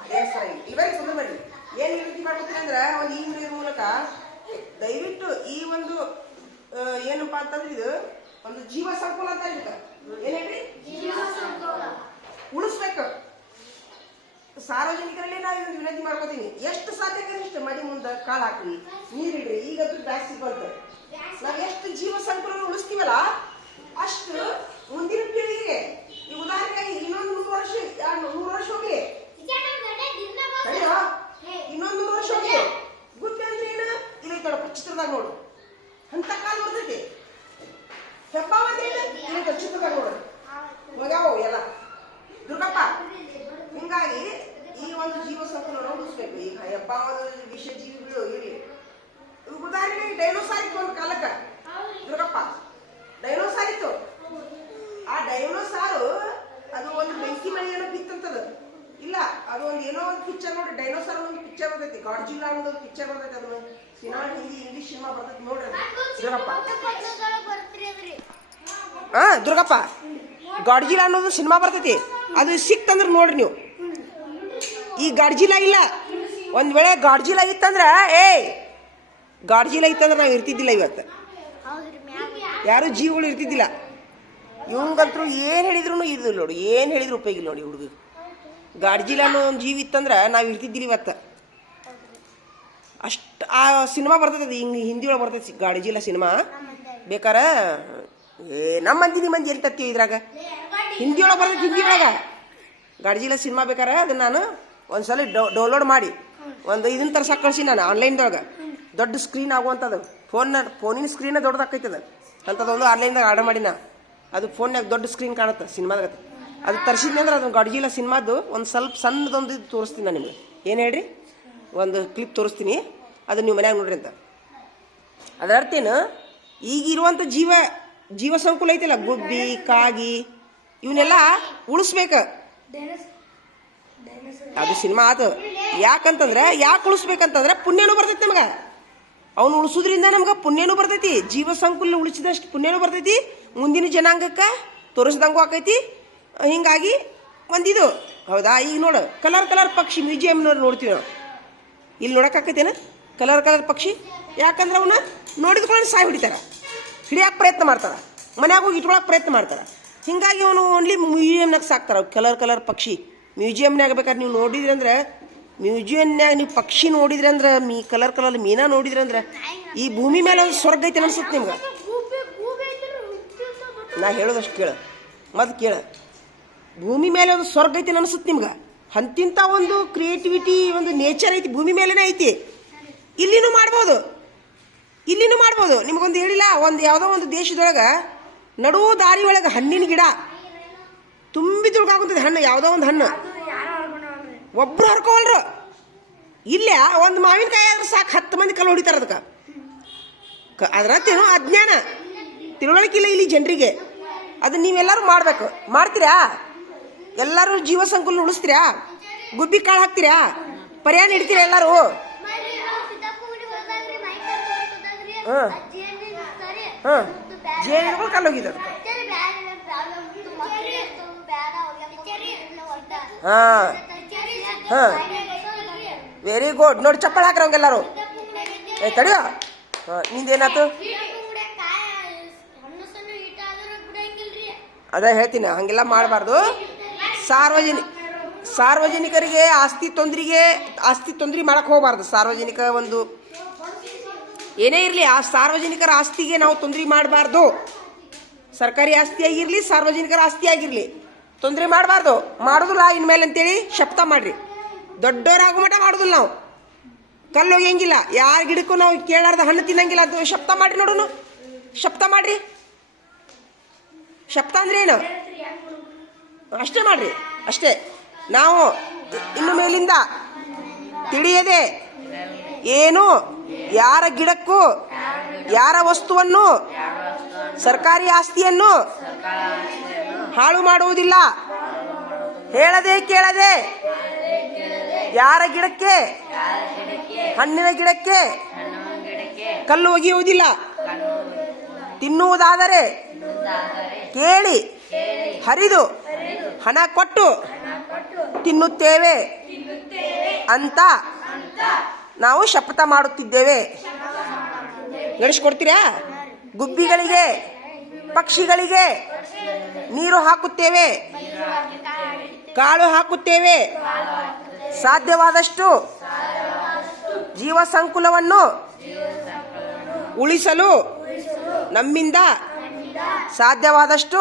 ಅದೇ ಸರಿ ಇವರಿಗೆ ಸುಮ್ಮನೆ ಮಾಡಿ. ಏನ್ ವಿನಂತಿ ಮಾಡ್ಕೊತೀನಿ ಅಂದ್ರೆ ಒಂದು ಈ ವಿಡಿಯೋ ಮೂಲಕ ದಯವಿಟ್ಟು ಈ ಒಂದು ಏನಪ್ಪಾ ಅಂತಂದ್ರೆ ಇದು ಒಂದು ಜೀವ ಸಂಕುಲ ಅಂತ ಇರುತ್ತೆ. ಏನ್ ಹೇಳ್ರಿ? ಉಳಿಸ್ಬೇಕು. ಸಾರ್ವಜನಿಕರಲ್ಲಿ ನಾವು ಇದೊಂದು ವಿನಂತಿ ಮಾಡ್ಕೋತೀನಿ. ಎಷ್ಟು ಸಾಧ್ಯ ಇಷ್ಟು ಮಡಿ ಮುಂದೆ ಕಾಳು ಹಾಕ್ರಿ, ನೀರಿಡ್ರಿ. ಈಗ ಜಾಸ್ತಿ ಬಂತು. ನಾವ್ ಎಷ್ಟು ಜೀವ ಸಂಕುಲ ಉಳಿಸ್ತೀವಲ್ಲ ಅಷ್ಟು ಮುಂದಿನ ಪೀಳಿಗೆಗೆ ಈ ಉದಾಹರಣೆಗೆ ಇನ್ನೊಂದು 100 ವರ್ಷ 100 ವರ್ಷ ಹೋಗ್ಲಿ, ಇನ್ನೊಂದು 100 ವರ್ಷ ಹೋಗ್ಲಿ, ಗುಬ್ಬಿ ಅಂದ್ರೆ ಏನ ಇಲ್ಲೈತೊಳಪ್ಪ ಚಿತ್ರದಾಗ ನೋಡು. ಅಂತ ಕಾಲ ಬರ್ತೈತಿ. ಹೆಬ್ಬಾವ ಅಂದ್ರೆ ಏನ ಚಿತ್ರದಾಗ ನೋಡು ಹೋಗ್ಯಾವ ಎಲ್ಲ ದುರ್ಗಪ್ಪ. ಹಿಂಗಾಗಿ ಈ ಒಂದು ಜೀವ ಸಂಕುಲ ಉಳಿಸ್ಬೇಕು. ಈಗ ಹೆಬ್ಬಾವದ ವಿಷ ಜೀವಿಗಳು ಇರಲಿ. ಉದಾಹರಣೆಗೆ ಡೈನೋಸಾರ್ ಇತ್ತು ಒಂದು ಕಾಲಕ್ಕ ದುರ್ಗಪ್ಪ. ಡೈನೋಸಾರ್ ಇತ್ತು. ಆ ಡೈನೋಸಾರು ಅದು ಒಂದು ಬೆಂಕಿ ಮಳೆಯನ್ನು ಬಿತ್ತಂತದ ಇಲ್ಲ, ಅದು ಒಂದು ಏನೋ ಒಂದು ಪಿಕ್ಚರ್ ನೋಡಿ. ಡೈನೋಸಾರ್ ಒಂದು ಪಿಕ್ಚರ್ ಬರ್ತೈತಿ, ಗಾಡ್ಜಿಲ್ಲಾ ಅನ್ನೋದು ಒಂದು ಪಿಕ್ಚರ್ ಬರ್ತೈತಿ. ಅದು ಸಿನಿಮಾ ಹಿಂದಿ ಇಂಗ್ಲಿಷ್ ಸಿನಿಮಾ ಬರ್ತೈತಿ ನೋಡ್ರಿ ದುರ್ಗಪ್ಪ. ದುರ್ಗಪ್ಪ ಗಾಡ್ಜಿಲ್ಲಾ ಅನ್ನೋದು ಸಿನಿಮಾ ಬರ್ತೈತಿ. ಅದು ಸಿಕ್ತಂದ್ರೆ ನೋಡ್ರಿ ನೀವು. ಈ ಗಾಡ್ಜಿಲ್ಲಾ ಇಲ್ಲ. ಒಂದ್ ವೇಳೆ ಗಾಡ್ಜಿಲ್ಲಾ ಇತ್ತಂದ್ರ ಗಾಡ್ಜಿಲ್ಲಾ ಇತ್ತಂದ್ರೆ ನಾವು ಇರ್ತಿದ್ದಿಲ್ಲ. ಇವತ್ತು ಯಾರು ಜೀವಗಳು ಇರ್ತಿದ್ದಿಲ್ಲ. ಇವಂಗಂತರೂ ಏನ್ ಹೇಳಿದ್ರು ಇರ್ದಿಲ್ಲ ನೋಡಿ. ಏನ್ ಹೇಳಿದ್ರು ಉಪಯೋಗ ಇಲ್ಲ ನೋಡಿ. ಹುಡುಗ ಗಾಡ್ಜಿಲ್ಲಾ ಅನ್ನೋ ಒಂದು ಜೀವ ಇತ್ತಂದ್ರೆ ನಾವು ಇರ್ತಿದ್ದಿಲ್ಲ ಇವತ್ತು. ಅಷ್ಟು ಆ ಸಿನಿಮಾ ಬರ್ತೈತಿ. ಹಿಂಗೆ ಹಿಂದಿ ಒಳಗೆ ಬರ್ತೈತಿ ಗಾಡ್ಜಿಲ್ಲಾ ಸಿನಿಮಾ. ಬೇಕಾರ ನಮ್ಮ ಮಂದಿ ನಿಮ್ಮ ಮಂದಿ ಎಲ್ಲಿ ತತ್ತೀವಿ ಇದ್ರಾಗ. ಹಿಂದಿ ಒಳಗೆ ಬರ್ತೈತಿ. ಹಿಂದಿ ಒಳಗೆ ಗಾಡ್ಜಿಲ್ಲಾ ಸಿನಿಮಾ ಬೇಕಾರೆ ಅದನ್ನ ನಾನು ಒಂದ್ಸಲ ಡೌನ್ಲೋಡ್ ಮಾಡಿ ಒಂದು ಇದನ್ನ ತರ್ಸಕ್ಕೆ ಕಳಿಸಿ ನಾನು ಆನ್ಲೈನ್ದೊಳಗೆ. ದೊಡ್ಡ ಸ್ಕ್ರೀನ್ ಆಗುವಂಥದ್ದು. ಫೋನಿನ ಸ್ಕ್ರೀನ್ ದೊಡ್ಡದಾಕೈತದ ಅಂಥದ್ದೊಂದು ಆನ್ಲೈನ್ದಾಗ ಆರ್ಡರ್ ಮಾಡಿನ. ಅದು ಫೋನ್ಯಾಗ ದೊಡ್ಡ ಸ್ಕ್ರೀನ್ ಕಾಣುತ್ತೆ ಸಿನಿಮಾದಾಗ. ಅದು ತರಿಸಿದ್ನಿ ಅಂದ್ರೆ ಅದು ಗಾಡ್ಜಿಲ್ಲಾ ಸಿನಿಮಾದ್ದು ಒಂದು ಸ್ವಲ್ಪ ಸಣ್ಣದೊಂದು ಇದು ತೋರಿಸ್ತೀನಿ ನಾನು ನಿಮಗೆ. ಏನು ಹೇಳ್ರಿ? ಒಂದು ಕ್ಲಿಪ್ ತೋರಿಸ್ತೀನಿ, ಅದು ನೀವು ಮನ್ಯಾಗ ನೋಡ್ರಿ ಅಂತ. ಅದರ ಅರ್ಥ ಏನು? ಈಗಿರುವಂಥ ಜೀವ ಸಂಕುಲ ಐತಿಲ್ಲ, ಗುಬ್ಬಿ ಕಾಗಿ ಇವನ್ನೆಲ್ಲ ಉಳಿಸ್ಬೇಕು. ಅದು ಸಿನಿಮಾ ಆತು. ಯಾಕಂತಂದ್ರೆ ಯಾಕೆ ಉಳಿಸ್ಬೇಕಂತಂದ್ರೆ ಪುಣ್ಯನೂ ಬರ್ತೈತಿ ನಮ್ಗೆ. ಅವನು ಉಳಿಸೋದ್ರಿಂದ ನಮ್ಗೆ ಪುಣ್ಯನೂ ಬರ್ತೈತಿ. ಜೀವ ಸಂಕುಲ ಉಳಿಸಿದಷ್ಟು ಪುಣ್ಯನೂ ಬರ್ತೈತಿ. ಮುಂದಿನ ಜನಾಂಗಕ್ಕೆ ತೋರಿಸ್ದಂಗೂ ಆಕೈತಿ. ಹಿಂಗಾಗಿ ಒಂದಿದು ಹೌದಾ. ಈಗ ನೋಡು ಕಲರ್ ಪಕ್ಷಿ ಮ್ಯೂಸಿಯಂನವ್ರು ನೋಡ್ತೀವಿ ನಾವು. ಇಲ್ಲಿ ನೋಡೋಕ್ಕಾಕೈತೇನ ಕಲರ್ ಪಕ್ಷಿ? ಯಾಕಂದ್ರೆ ಅವನ್ನ ನೋಡಿದ್ಕೊಳ್ಳಿ ಸಾಯಿ ಹಿಡಿತಾರ, ಹಿಡಿಯೋಕೆ ಪ್ರಯತ್ನ ಮಾಡ್ತಾರೆ, ಮನ್ಯಾಗ ಹೋಗಿ ಇಟ್ಕೊಳಕ್ಕೆ ಪ್ರಯತ್ನ ಮಾಡ್ತಾರೆ. ಹಿಂಗಾಗಿ ಅವನು ಓನ್ಲಿ ಮ್ಯೂಸಿಯಮ್ನಾಗ ಸಾಕ್ತಾರೆ ಕಲರ್ ಪಕ್ಷಿ. ಮ್ಯೂಸಿಯಮ್ನಾಗ ಬೇಕಾದ್ರೆ ನೀವು ನೋಡಿದ್ರಿ ಅಂದ್ರೆ, ಮ್ಯೂಸಿಯಮ್ನಾಗ ನೀವು ಪಕ್ಷಿ ನೋಡಿದ್ರಿ ಅಂದ್ರೆ, ಕಲರ್ ಮೀನಾ ನೋಡಿದ್ರಿ ಅಂದ್ರೆ ಈ ಭೂಮಿ ಮೇಲೆ ಒಂದು ಸ್ವರ್ಗ ಐತೆ ಅನ್ಸುತ್ತೆ ನಿಮ್ಗೆ. ನಾ ಹೇಳೋದಷ್ಟು ಕೇಳ, ಮತ್ತೆ ಕೇಳ. ಭೂಮಿ ಮೇಲೆ ಒಂದು ಸ್ವರ್ಗ ಐತಿ ಅನ್ಸುತ್ತೆ ನಿಮ್ಗೆ. ಅಂತಿಂಥ ಒಂದು ಕ್ರಿಯೇಟಿವಿಟಿ, ಒಂದು ನೇಚರ್ ಐತಿ ಭೂಮಿ ಮೇಲೆನೇ ಐತಿ. ಇಲ್ಲಿನೂ ಮಾಡ್ಬೋದು. ನಿಮಗೊಂದು ಹೇಳಿಲ್ಲ, ಒಂದು ಯಾವುದೋ ಒಂದು ದೇಶದೊಳಗೆ ನಡುವು ದಾರಿ ಒಳಗೆ ಹಣ್ಣಿನ ಗಿಡ ತುಂಬಿ ತುಳ್ಕಾಗುತ್ತದೆ. ಹಣ್ಣು ಯಾವುದೋ ಒಂದು ಹಣ್ಣು ಒಬ್ರು ಹರ್ಕೋವಲ್ರು. ಇಲ್ಲೇ ಒಂದು ಮಾವಿನಕಾಯಿ ಆದ್ರೆ ಸಾಕು 10 ಮಂದಿ ಕಲ್ಲು ಹೊಡಿತಾರೆ ಅದಕ್ಕೆ. ಅದರತ್ತೇನೋ ಅಜ್ಞಾನ, ತಿಳುವಳಿಕಿಲ್ಲ ಇಲ್ಲಿ ಜನರಿಗೆ. ಅದನ್ನ ನೀವೆಲ್ಲರೂ ಮಾಡಬೇಕು. ಮಾಡ್ತೀರಾ? ಎಲ್ಲರೂ ಜೀವ ಸಂಕುಲ ಉಳಿಸ್ತೀರಾ? ಗುಬ್ಬಿ ಕಾಳು ಹಾಕ್ತೀರಾ? ಪರಿಹಾರ ಇಡ್ತೀರಾ ಎಲ್ಲರೂ? ಜೇನುಗಳು ಕಲ್ಲು ಹೋಗಿದ್ದು. Very good. ನೋಡಿ ಚಪ್ಪಳ ಹಾಕ್ರ ಅವಂಗೆಲ್ಲರೂ. ತಡಿಯೋ. ನಿಂದೇನಾಯ್ತು? ಅದೇ ಹೇಳ್ತೀನಿ, ಹಂಗೆಲ್ಲ ಮಾಡಬಾರ್ದು. ಸಾರ್ವಜನಿಕರಿಗೆ ಆಸ್ತಿ ತೊಂದರೆ ಮಾಡಕ್ಕೆ ಹೋಗಬಾರ್ದು. ಸಾರ್ವಜನಿಕ ಒಂದು ಏನೇ ಇರಲಿ, ಆ ಸಾರ್ವಜನಿಕರ ಆಸ್ತಿಗೆ ನಾವು ತೊಂದರೆ ಮಾಡಬಾರ್ದು. ಸರ್ಕಾರಿ ಆಸ್ತಿ ಆಗಿರಲಿ, ಸಾರ್ವಜನಿಕರ ಆಸ್ತಿ ಆಗಿರಲಿ, ತೊಂದರೆ ಮಾಡಬಾರ್ದು. ಮಾಡೋದಿಲ್ಲ ಇನ್ಮೇಲೆ ಅಂತೇಳಿ ಶಪಥ ಮಾಡ್ರಿ. ದೊಡ್ಡವರಾಗೋ ಮಟ್ಟ ಮಾಡೋದಿಲ್ಲ ನಾವು. ಕಲ್ಲು ಹೋಗಿಂಗಿಲ್ಲ, ಯಾರ ಗಿಡಕ್ಕೂ ನಾವು ಕೇಳಾರ್ದ ಹಣ್ಣು ತಿನ್ನಂಗಿಲ್ಲ. ಅದು ಶಪಥ ಮಾಡ್ರಿ, ನೋಡೋಣ. ಶಪಥ ಮಾಡ್ರಿ. ಶಪಥ ಅಂದ್ರೆ ಏನು? ಅಷ್ಟೇ ಮಾಡ್ರಿ, ಅಷ್ಟೇ. ನಾವು ಇನ್ನು ಮೇಲಿಂದ ತಿಳಿಯದೆ ಏನು ಯಾರ ಗಿಡಕ್ಕೂ ಯಾರ ವಸ್ತುವನ್ನು ಸರ್ಕಾರಿ ಆಸ್ತಿಯನ್ನು ಹಾಳು ಮಾಡುವುದಿಲ್ಲ. ಹೇಳದೆ ಕೇಳದೆ ಯಾರ ಗಿಡಕ್ಕೆ ಹಣ್ಣಿನ ಗಿಡಕ್ಕೆ ಕಲ್ಲು ಒಗೆಯುವುದಿಲ್ಲ. ತಿನ್ನುವುದಾದರೆ ಕೇಳಿ ಹರಿದು ಹಣ ಕೊಟ್ಟು ತಿನ್ನುತ್ತೇವೆ ಅಂತ ನಾವು ಶಪಥ ಮಾಡುತ್ತಿದ್ದೇವೆ. ನಡೆಸಿಕೊಡ್ತೀರಾ? ಗುಬ್ಬಿಗಳಿಗೆ ಪಕ್ಷಿಗಳಿಗೆ ನೀರು ಹಾಕುತ್ತೇವೆ, ಕಾಳು ಹಾಕುತ್ತೇವೆ. ಸಾಧ್ಯವಾದಷ್ಟು ಜೀವ ಸಂಕುಲವನ್ನು ಉಳಿಸಲು ನಮ್ಮಿಂದ ಸಾಧ್ಯವಾದಷ್ಟು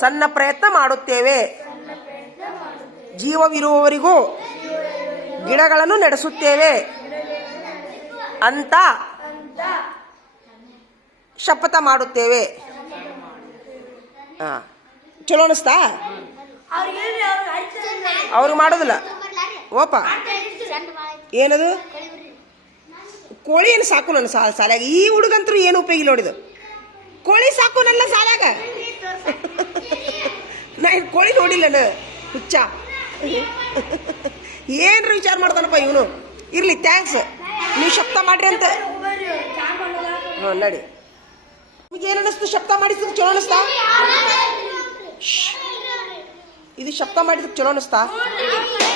ಸಣ್ಣ ಪ್ರಯತ್ನ ಮಾಡುತ್ತೇವೆ. ಜೀವವಿರುವವರಿಗೂ ಗಿಡಗಳನ್ನು ನಡೆಸುತ್ತೇವೆ ಅಂತ ಶಪಥ ಮಾಡುತ್ತೇವೆ. ಚಲೋ ಅನಿಸ್ತಾ? ಅವ್ರಿಗೆ ಮಾಡೋದಿಲ್ಲ. ಓಪ ಏನದು? ಕೋಳಿ ಏನು ಸಾಕು ನನ್ನ ಸಾಲಾಗ. ಈ ಹುಡುಗಂತರೂ ಏನು ಉಪಯೋಗ ನೋಡಿದು. ಕೋಳಿ ಸಾಕು ನನ್ನ ಸಾಲಾಗ. ನಾ ಕೋಳಿ ನೋಡಿಲ್ಲ ಹುಚ್ಚ. ಏನ್ರ ವಿಚಾರ ಮಾಡ್ತಾನಪ್ಪ ಇವನು. ಇರ್ಲಿ, ಥ್ಯಾಂಕ್ಸ್. ನೀವು ಶಬ್ದ ಮಾಡ್ರಿ ಅಂತ. ನಡಿ. ನಿಮಗೆ ಏನು ಅನ್ನಿಸ್ತು? ಶಬ್ದ ಮಾಡಿದ್ದಕ್ಕೆ ಚಲೋ ಅನಿಸ್ತಾ? ಇದು ಶಬ್ದ ಮಾಡಿದಕ್ಕೆ ಚಲೋ ಅನಿಸ್ತಾ?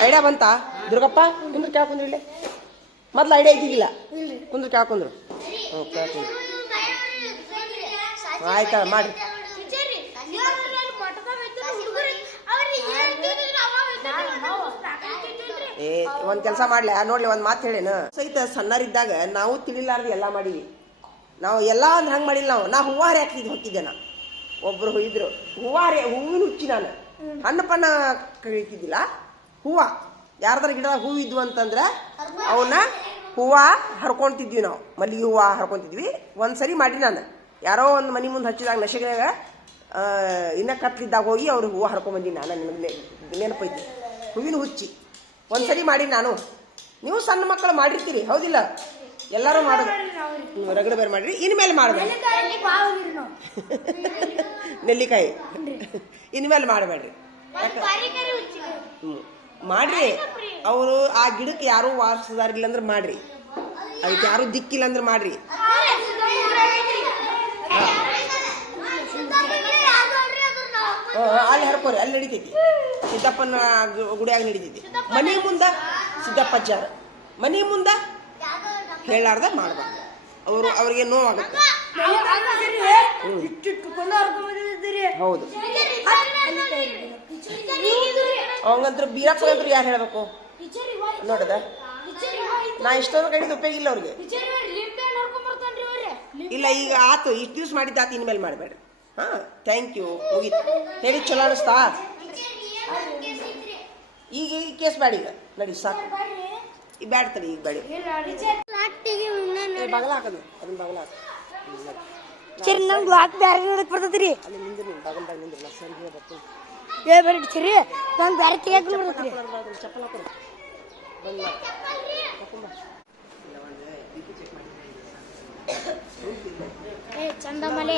ಐಡಿಯಾ ಬಂತಾ? ದುರ್ಗಪ್ಪ ಕುಂದ್ರು ಕೇಳ್ಕೊಂಡ್ರಿ. ಇಲ್ಲೇ ಮೊದ್ಲು ಐಡಿಯಾ ಇದ್ದಿದ್ದಿಲ್ಲ. ಕುಂದ್ರು ಕೇಳ್ಕೊಂಡ್ರು. ಕೇಳ್ಕೊಂಡ್ರು. ಆಯ್ತಾ, ಮಾಡಿ. ಒಂದ್ ಕೆಲಸ ಮಾಡ್ಲಿ, ನೋಡ್ಲಿ, ಒಂದ್ ಮಾತು ಹೇಳೇನು ಸಹಿತ. ಸಣ್ಣರಿದ್ದಾಗ ನಾವು ತಿಳಿಲಾರ್ದು ಎಲ್ಲ ಮಾಡೀವಿ. ನಾವು ಎಲ್ಲ ಅಂದ್ರೆ ಹಂಗೆ ಮಾಡಿಲ್ಲ. ನಾವು ಹೂವಾರಿ ಹೋಗ್ತಿದ್ದೆ. ನಾ ಒಬ್ರು ಇದ್ರು ಹೂವಿನ ಹುಚ್ಚಿ. ನಾನು ಹಣ್ಣು ಪಣ್ಣ ಕಳಿತಿದ್ದಿಲ್ಲ. ಹೂವ ಯಾರ್ದಾರ ಗಿಡದಾಗ ಹೂವು ಇದ್ವು ಅಂತಂದ್ರೆ ಅವನ್ನ ಹೂವ ಹರ್ಕೊಂತಿದ್ವಿ. ನಾವು ಮಲ್ಲಿಗೆ ಹೂವ ಹರ್ಕೊಂತಿದ್ವಿ. ಒಂದ್ಸರಿ ಮಾಡಿ ನಾನು ಯಾರೋ ಒಂದು ಮನೆ ಮುಂದೆ ಹಚ್ಚಿದಾಗ ನಶೆಗಾಗ ಇನ್ನ ಕತ್ಲಿದ್ದಾಗ ಹೋಗಿ ಅವ್ರು ಹೂವು ಹರ್ಕೊಂಬಂದಿನಿ. ನಾನು ನಿಮಗೆ ನೆನಪೈತಿ. ಹೂವಿನ ಹುಚ್ಚಿ ಒಂದ್ಸರಿ ಮಾಡಿ ನಾನು. ನೀವು ಸಣ್ಣ ಮಕ್ಕಳು ಮಾಡಿರ್ತೀರಿ, ಹೌದಿಲ್ಲ? ಎಲ್ಲರೂ ಮಾಡೋದು. ರಗಡ ಬೇರೆ ಮಾಡ್ರಿ. ಇನ್ಮೇಲೆ ಮಾಡಬೇಡಿ. ನೆಲ್ಲಿಕಾಯಿ ಇನ್ಮೇಲೆ ಮಾಡಬೇಡ್ರಿ. ಮಾಡ್ರಿ. ಅವರು ಆ ಗಿಡಕ್ಕೆ ಯಾರು ವಾರಸದಾರಿಲ್ಲ ಅಂದ್ರೆ ಮಾಡ್ರಿ. ಅದಕ್ಕೆ ಯಾರು ದಿಕ್ಕಿಲ್ಲ ಅಂದ್ರೆ ಮಾಡ್ರಿ. ಅಲ್ಲಿ ಹರ್ಕೋರಿ, ಅಲ್ಲಿ ನಡಿತೈತಿ. ಸಿದ್ದಪ್ಪನ ಗುಡಿಯಾಗ ನಡಿತೈತಿ. ಮನೆ ಮುಂದ ಸಿದ್ದಪ್ಪಜ್ಜಾರ ಮನೆ ಮುಂದ ಹೇಳಾರ್ದ ಮಾಡ್ಬಾರ್ದು. ಅವ್ರಿಗೆ ನೋವಾಗುತ್ತೆ. ಹೌದು. ಅವಂಗಂತ್ರ ಬೀರಪ್ಪಗಂತ್ರ ಯಾರು ಹೇಳ್ಬೇಕು ನೋಡದ? ನಾ ಇಷ್ಟೊಂದು ಕಡಿದ ಉಪಯೋಗ ಇಲ್ಲ ಅವ್ರಿಗೆ. ಇಲ್ಲ, ಈಗ ಆತು. ಇಷ್ಟು ದಿವ್ಸ ಮಾಡಿದ್ದ ಆತು. ಇನ್ಮೇಲೆ ಮಾಡಬೇಡ್ರಿ. Thank you. ಮುಗೀತು. ಹೇಳಿ ಚಲೋ ಅನಿಸ್ತಾ? ಈಗ ಕೇಸ್ ಬೇಡ. ಈಗ ನಡಿ, ಸಾಕು. ಈಗ ಬ್ಯಾಡ್ತಾರೆ. ಈಗ ಬೇಡ. ಬಗಲ ಹಾಕೋದು. ಅದನ್ನ ಬಗಲ ಹಾಕ. ನಂಗೆ ವಾಕ್ ಬ್ಯಾರೆ ನೋಡಕ್ ಬರ್ತೈತ್ರಿ. ಅಲ್ಲಿ ನಿಂದ್ರಿ, ಬಗಲ್ದಾಗ ನಿಂದ್ರಲ್ಲ. ಸರಿ ಹೇಳ್ಬೇಕು. ಬೇರೆ ಸರಿ, ನಂಗೆ ಬ್ಯಾರೆ ತೆಗಿಯಕ್ ಬರ್ತೈತ್ರಿ. ಚಪ್ಪಲ್ ಹಾಕೋದು. ಬಂದ ಚಂದಮಲೆ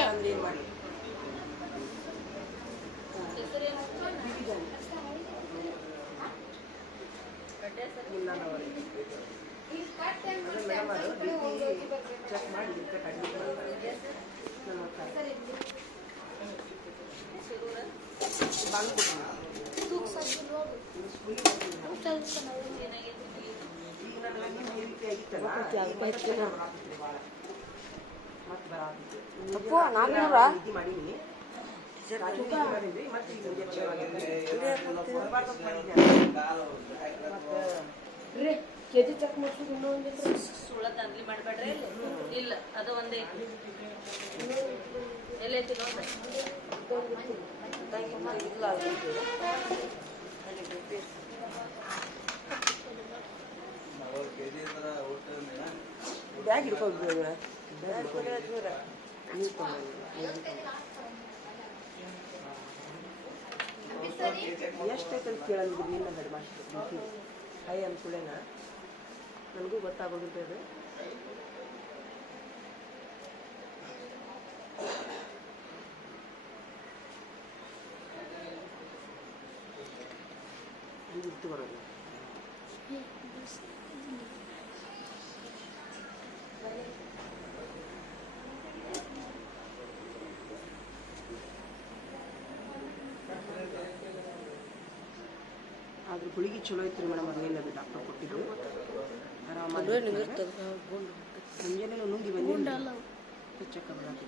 ಕೆಜಿ ಚೆಕ್ ಮಾಡ್ಸೋದು ಇನ್ನೊಂದು ಸುಳ್ಳದ ಅಂಗ್ಲಿ ಮಾಡಬೇಡ್ರಿ ಇಲ್ಲ ಅದು ಒಂದೇ ಎಲ್ಲೈತಿ ನೋಡ್ರಿ ಬ್ಯಾಗ್ ಹಿಡ್ಕೊಂಡು ಎಷ್ಟೈತೆ ಅಂತ ಕೇಳಂಗಿದ್ರು ನಿನ್ನ ಹೆಡ್ ಮಾಸ್ಟರ್ ಹೈ ಅನ್ಕೊಳ್ಳೇನ ನನಗೂ ಗೊತ್ತಾಗೋದಿಲ್ಲ ಅದು ಇತ್ತು ಬರೋದು ಆದ್ರೆ ಗುಳಿಗೆ ಚಲೋ ಐತ್ರಿ ಮೇಡಮ್ ಅದೇನಿಲ್ಲ ಅದು ಡಾಕ್ಟರ್ ಕೊಟ್ಟಿದ್ದು ಆರಾಮಾಗಿ ಮುಂಜಾನೆ ನುಂಗಿ ಬಂದಿಲ್ಲ ಚೆಕ್ ಬರತ್ತೆ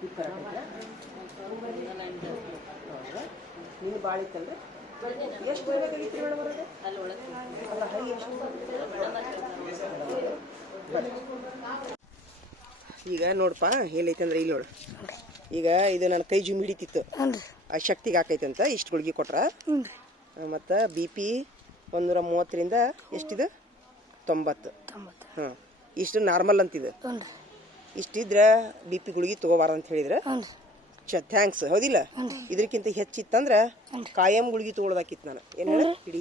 ಇಲ್ಲಿ 40 ನೀನು ಭಾಳ ಇತ್ತಲ್ರಿ ಎಷ್ಟು ಬೇಕಾಗಿತ್ತು ಮೇಡಮ್ ಬರೋದು ಅಲ್ಲ ಹೈ ಎಷ್ಟು ಈಗ ನೋಡಪ್ಪ ಏನೈತೆ ಅಂದ್ರೆ ಇಲ್ಲಿ ನೋಡು ಈಗ ಇದು ನನ್ನ ಕೈ ಜುಮ್ ಹಿಡಿತಿತ್ತು ಆ ಶಕ್ತಿಗೆ ಹಾಕೈತೆ ಅಂತ ಇಷ್ಟು ಗುಳಿಗೆ ಕೊಟ್ರ ಮತ್ತು ಬಿ ಪಿ 130ರಿಂದ ಎಷ್ಟಿದೆ 90 ಹಾಂ ಇಷ್ಟು ನಾರ್ಮಲ್ ಅಂತಿದೆ ಇಷ್ಟಿದ್ರೆ ಬಿ ಪಿ ಗುಳಿಗೆ ತೊಗೋಬಾರ ಅಂತ ಹೇಳಿದ್ರೆ ಥ್ಯಾಂಕ್ಸ್ ಹೌದಿಲ್ಲ ಇದಕ್ಕಿಂತ ಹೆಚ್ಚಿತ್ತಂದ್ರೆ ಕಾಯಂ ಗುಳಿಗೆ ತೊಗೊಳದಾಕಿತ್ತು ನಾನು ಏನು ಹೇಳಿ ಹಿಡಿ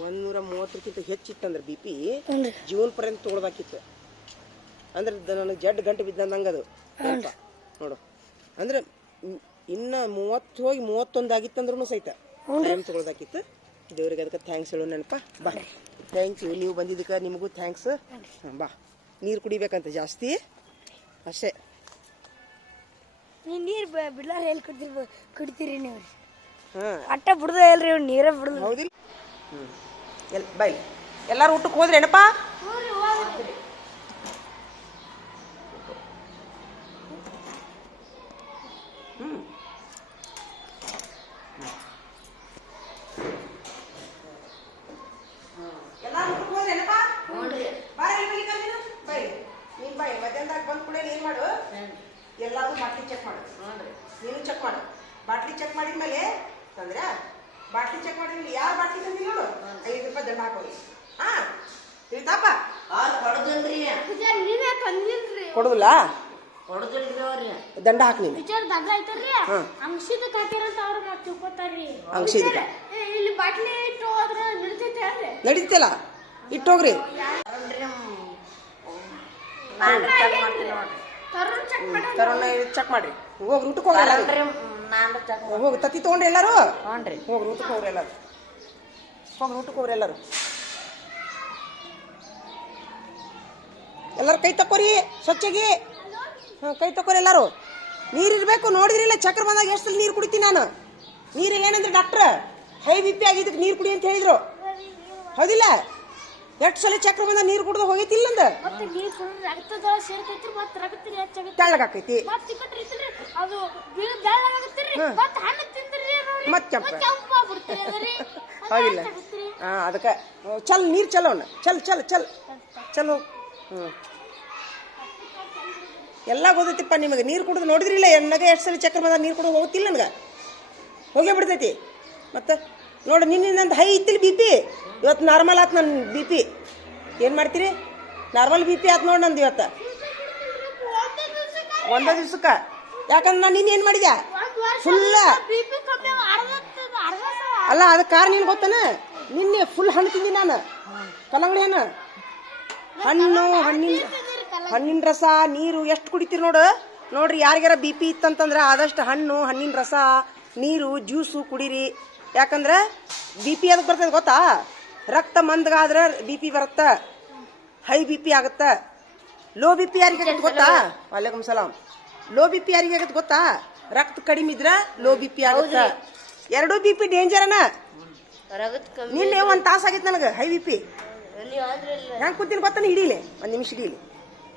130ಕ್ಕಿಂತ ಹೆಚ್ಚಿತ್ತಂದ್ರೆ ಬಿ ಪಿ ಜೀವನ ಪರ್ಯಂತ ತೊಗೊಳದಾಕಿತ್ತು ಅಂದ್ರೆ ನನಗೆ ಜಡ್ ಗಂಟೆ ಬಿದ್ದಂಗೆ ಅದು ನೋಡು ಅಂದ್ರೆ ಇನ್ನು 30 ಹೋಗಿ 31 ಆಗಿತ್ತಂದ್ರೂ ಸಹಿತ ಟೈಮ್ ತೊಗೊಳದಾಕಿತ್ತು ದೇವ್ರಿಗೆ ಅದಕ್ಕೆ ಥ್ಯಾಂಕ್ಸ್ ಹೇಳೋ ನೆನಪ ಬಾ ಥ್ಯಾಂಕ್ ಯು ನೀವು ಬಂದಿದ್ದಕ್ಕೆ ನಿಮಗೂ ಥ್ಯಾಂಕ್ಸ್ ಬಾ ನೀರು ಕುಡಿಬೇಕಂತ ಜಾಸ್ತಿ ಅಷ್ಟೇ ನೀರು ಬಿಡ್ಲಾರ ಎಲ್ಲಿ ಕುಡಿತೀರಿ ನೀವು ಅಟ್ಟ ಬಿಡ್ದ ಇಲ್ರಿ ನೀರೇ ಬಿಡುದು ಹೌದಿಲ್ಲ ಬೈ ಎಲ್ಲಾರು ಊಟಕ್ಕೆ ಹೋದ್ರಿ ಏನಪ್ಪ ಎಲ್ಲಾರು ಊಟಕ್ಕೆ ಹೋದ್ರಿ ಏನಪ್ಪ ಬೈ ನೀನ್ ಬೈ ಮಧ್ಯಾಹ್ನದಾಗ ಬಂದ್ ಕೂಡ ಏನ್ ಮಾಡು ಎಲ್ಲಾರು ಬಾಟ್ಲಿ ಚೆಕ್ ಮಾಡು ನೀನು ಚೆಕ್ ಮಾಡು ಬಾಟ್ಲಿ ಚೆಕ್ ಮಾಡಿದ್ಮೇಲೆ ತಂದ್ರೆ ಬಾಟ್ಲಿ ಚೆಕ್ ಮಾಡಿದ್ಮೇಲೆ ಯಾವ ಬಾಟ್ಲಿ ತಂದಿ ನೋಡು 5 ರೂಪಾಯಿ ದಂಡ ಹಾಕೋಗಿ ಹಾ ತಿಳಿತಾಪ ಕೊಡುದಿಲ್ಲ ದಂಡ ಹಾಕಿ ನೀನು ಅಂಗಸಿದಕ್ಕ ನಡೀತಲ್ಲ ಇಟ್ಟೋಗ್ರಿ ತರೋಣ ಚೆಕ್ ಮಾಡ್ರಿ ಹೋಗ್ರಿ ಊಟಕ್ಕೆ ಹೋಗ್ರಿ ಹೋಗಿ ತತ್ತಿ ತೊಗೊಂಡ್ರಿ ಎಲ್ಲಾರು ಹೋಗ್ರಿ ಊಟಕ್ಕೆ ಹೋಗ್ರಿ ಎಲ್ಲಾರು ಊಟಕ್ಕೆ ಹೋಗ್ರಿ ಎಲ್ಲಾರು ಎಲ್ಲರೂ ಕೈ ತಕ್ಕೋರಿ ಸ್ವಚ್ಛಗಿ ಕೈ ತಕ್ಕೋರಿ ಎಲ್ಲಾರು ನೀರಿರ್ಬೇಕು ನೋಡಿದ್ರಿಲ್ಲ ಚಕ್ರ ಬಂದಾಗ ಎಷ್ಟು ಸಲ ನೀರು ಕುಡಿತೀನಿ ನಾನು ನೀರು ಏನಂದ್ರೆ ಡಾಕ್ಟ್ರ ಹೈ ಬಿ ಪಿ ಆಗಿದ್ದಕ್ಕೆ ನೀರು ಕುಡಿ ಅಂತ ಹೇಳಿದ್ರು ಹೌದಿಲ್ಲ ಎಷ್ಟು ಸಲ ಚಕ್ರ ಬಂದ ನೀರು ಕುಡ್ದು ಹೋಗೈತಿಲ್ಲ ಅಂದ ತೆಳ್ಳಗಾಕೈತಿ ಮತ್ತೆ ಹೌದಿಲ್ಲ ಹಾಂ ಅದಕ್ಕೆ ಚಲ್ ನೀರು ಚಲೋಣ ಚಲ್ ಚಲ್ ಚಲ್ ಚಲೋ ಎಲ್ಲ ಗೊತ್ತೈತಿಪ್ಪ ನಿಮಗೆ ನೀರು ಕುಡಿದು ನೋಡಿದ್ರಿಲ್ಲ ಎಣ್ಣಗೆ ಎಷ್ಟು ಸಲ ಚಕ್ರ ಬಂದ ನೀರು ಕುಡಿದು ಹೋಗುತ್ತಿಲ್ಲ ನನಗೆ ಹೋಗೇ ಬಿಡ್ತೈತಿ ಮತ್ತೆ ನೋಡಿ ನಿನ್ನಿಂದ ಹೈ ಇತ್ತಿಲ್ಲ ಬಿ ಪಿ ಇವತ್ತು ನಾರ್ಮಲ್ ಆತು ನನ್ನ ಬಿ ಪಿ ಏನು ಮಾಡ್ತೀರಿ ನಾರ್ಮಲ್ ಬಿ ಪಿ ಆತು ನೋಡಿ ನಂದು ಇವತ್ತು ಒಂದೇ ದಿವ್ಸಕ್ಕೆ ಯಾಕಂದ್ರೆ ನಾನು ನಿನ್ನ ಏನು ಮಾಡಿದೆ ಫುಲ್ಲ ಅಲ್ಲ ಅದಕ್ಕೆ ಕಾರಣ ಏನು ಗೊತ್ತಾನ ನಿನ್ನೆ ಫುಲ್ ಹಣ್ಣು ತಿಂದಿ ನಾನು ಕಲ್ಲಂಗಡಿ ಹಣ್ಣು ಹಣ್ಣಿನ ರಸ ನೀರು ಎಷ್ಟು ಕುಡಿತೀರಿ ನೋಡ್ರಿ ಯಾರಿಗಾರ ಬಿ ಪಿ ಇತ್ತಂತಂದ್ರೆ ಆದಷ್ಟು ಹಣ್ಣಿನ ರಸ ನೀರು ಜ್ಯೂಸು ಕುಡೀರಿ ಯಾಕಂದ್ರೆ ಬಿ ಪಿ ಅದಕ್ಕೆ ಬರ್ತದೆ ಗೊತ್ತಾ ರಕ್ತ ಮಂದಗಾದ್ರೆ ಬಿ ಪಿ ಬರುತ್ತೆ ಹೈ ಬಿ ಪಿ ಆಗುತ್ತೆ ಲೋ ಬಿ ಪಿ ಯಾರಿಗೆ ಆಗತ್ತೆ ಗೊತ್ತಾ? ವಾಲೇಕುಮ್ ಸಲಾಂ. ಲೋ ಬಿ ಪಿ ಯಾರಿಗೆ ಆಗತ್ತೆ ಗೊತ್ತಾ? ರಕ್ತ ಕಡಿಮೆ ಇದ್ರ ಲೋ ಬಿ ಪಿ ಆಗುತ್ತೆ. ಎರಡೂ ಬಿ ಪಿ ಡೇಂಜರ್ನ. ನಿನ್ನೆ ಒಂದ್ ತಾಸ ಆಗೈತೆ ನನಗೆ ಹೈ ಬಿ ಪಿ. ಹೆಂಗ್ ಕೂತೀನಿ ಗೊತ್ತಾನ? ಹಿಡೀಲಿ, ಒಂದ್ ನಿಮಿಷ ಹಿಡೀಲಿ,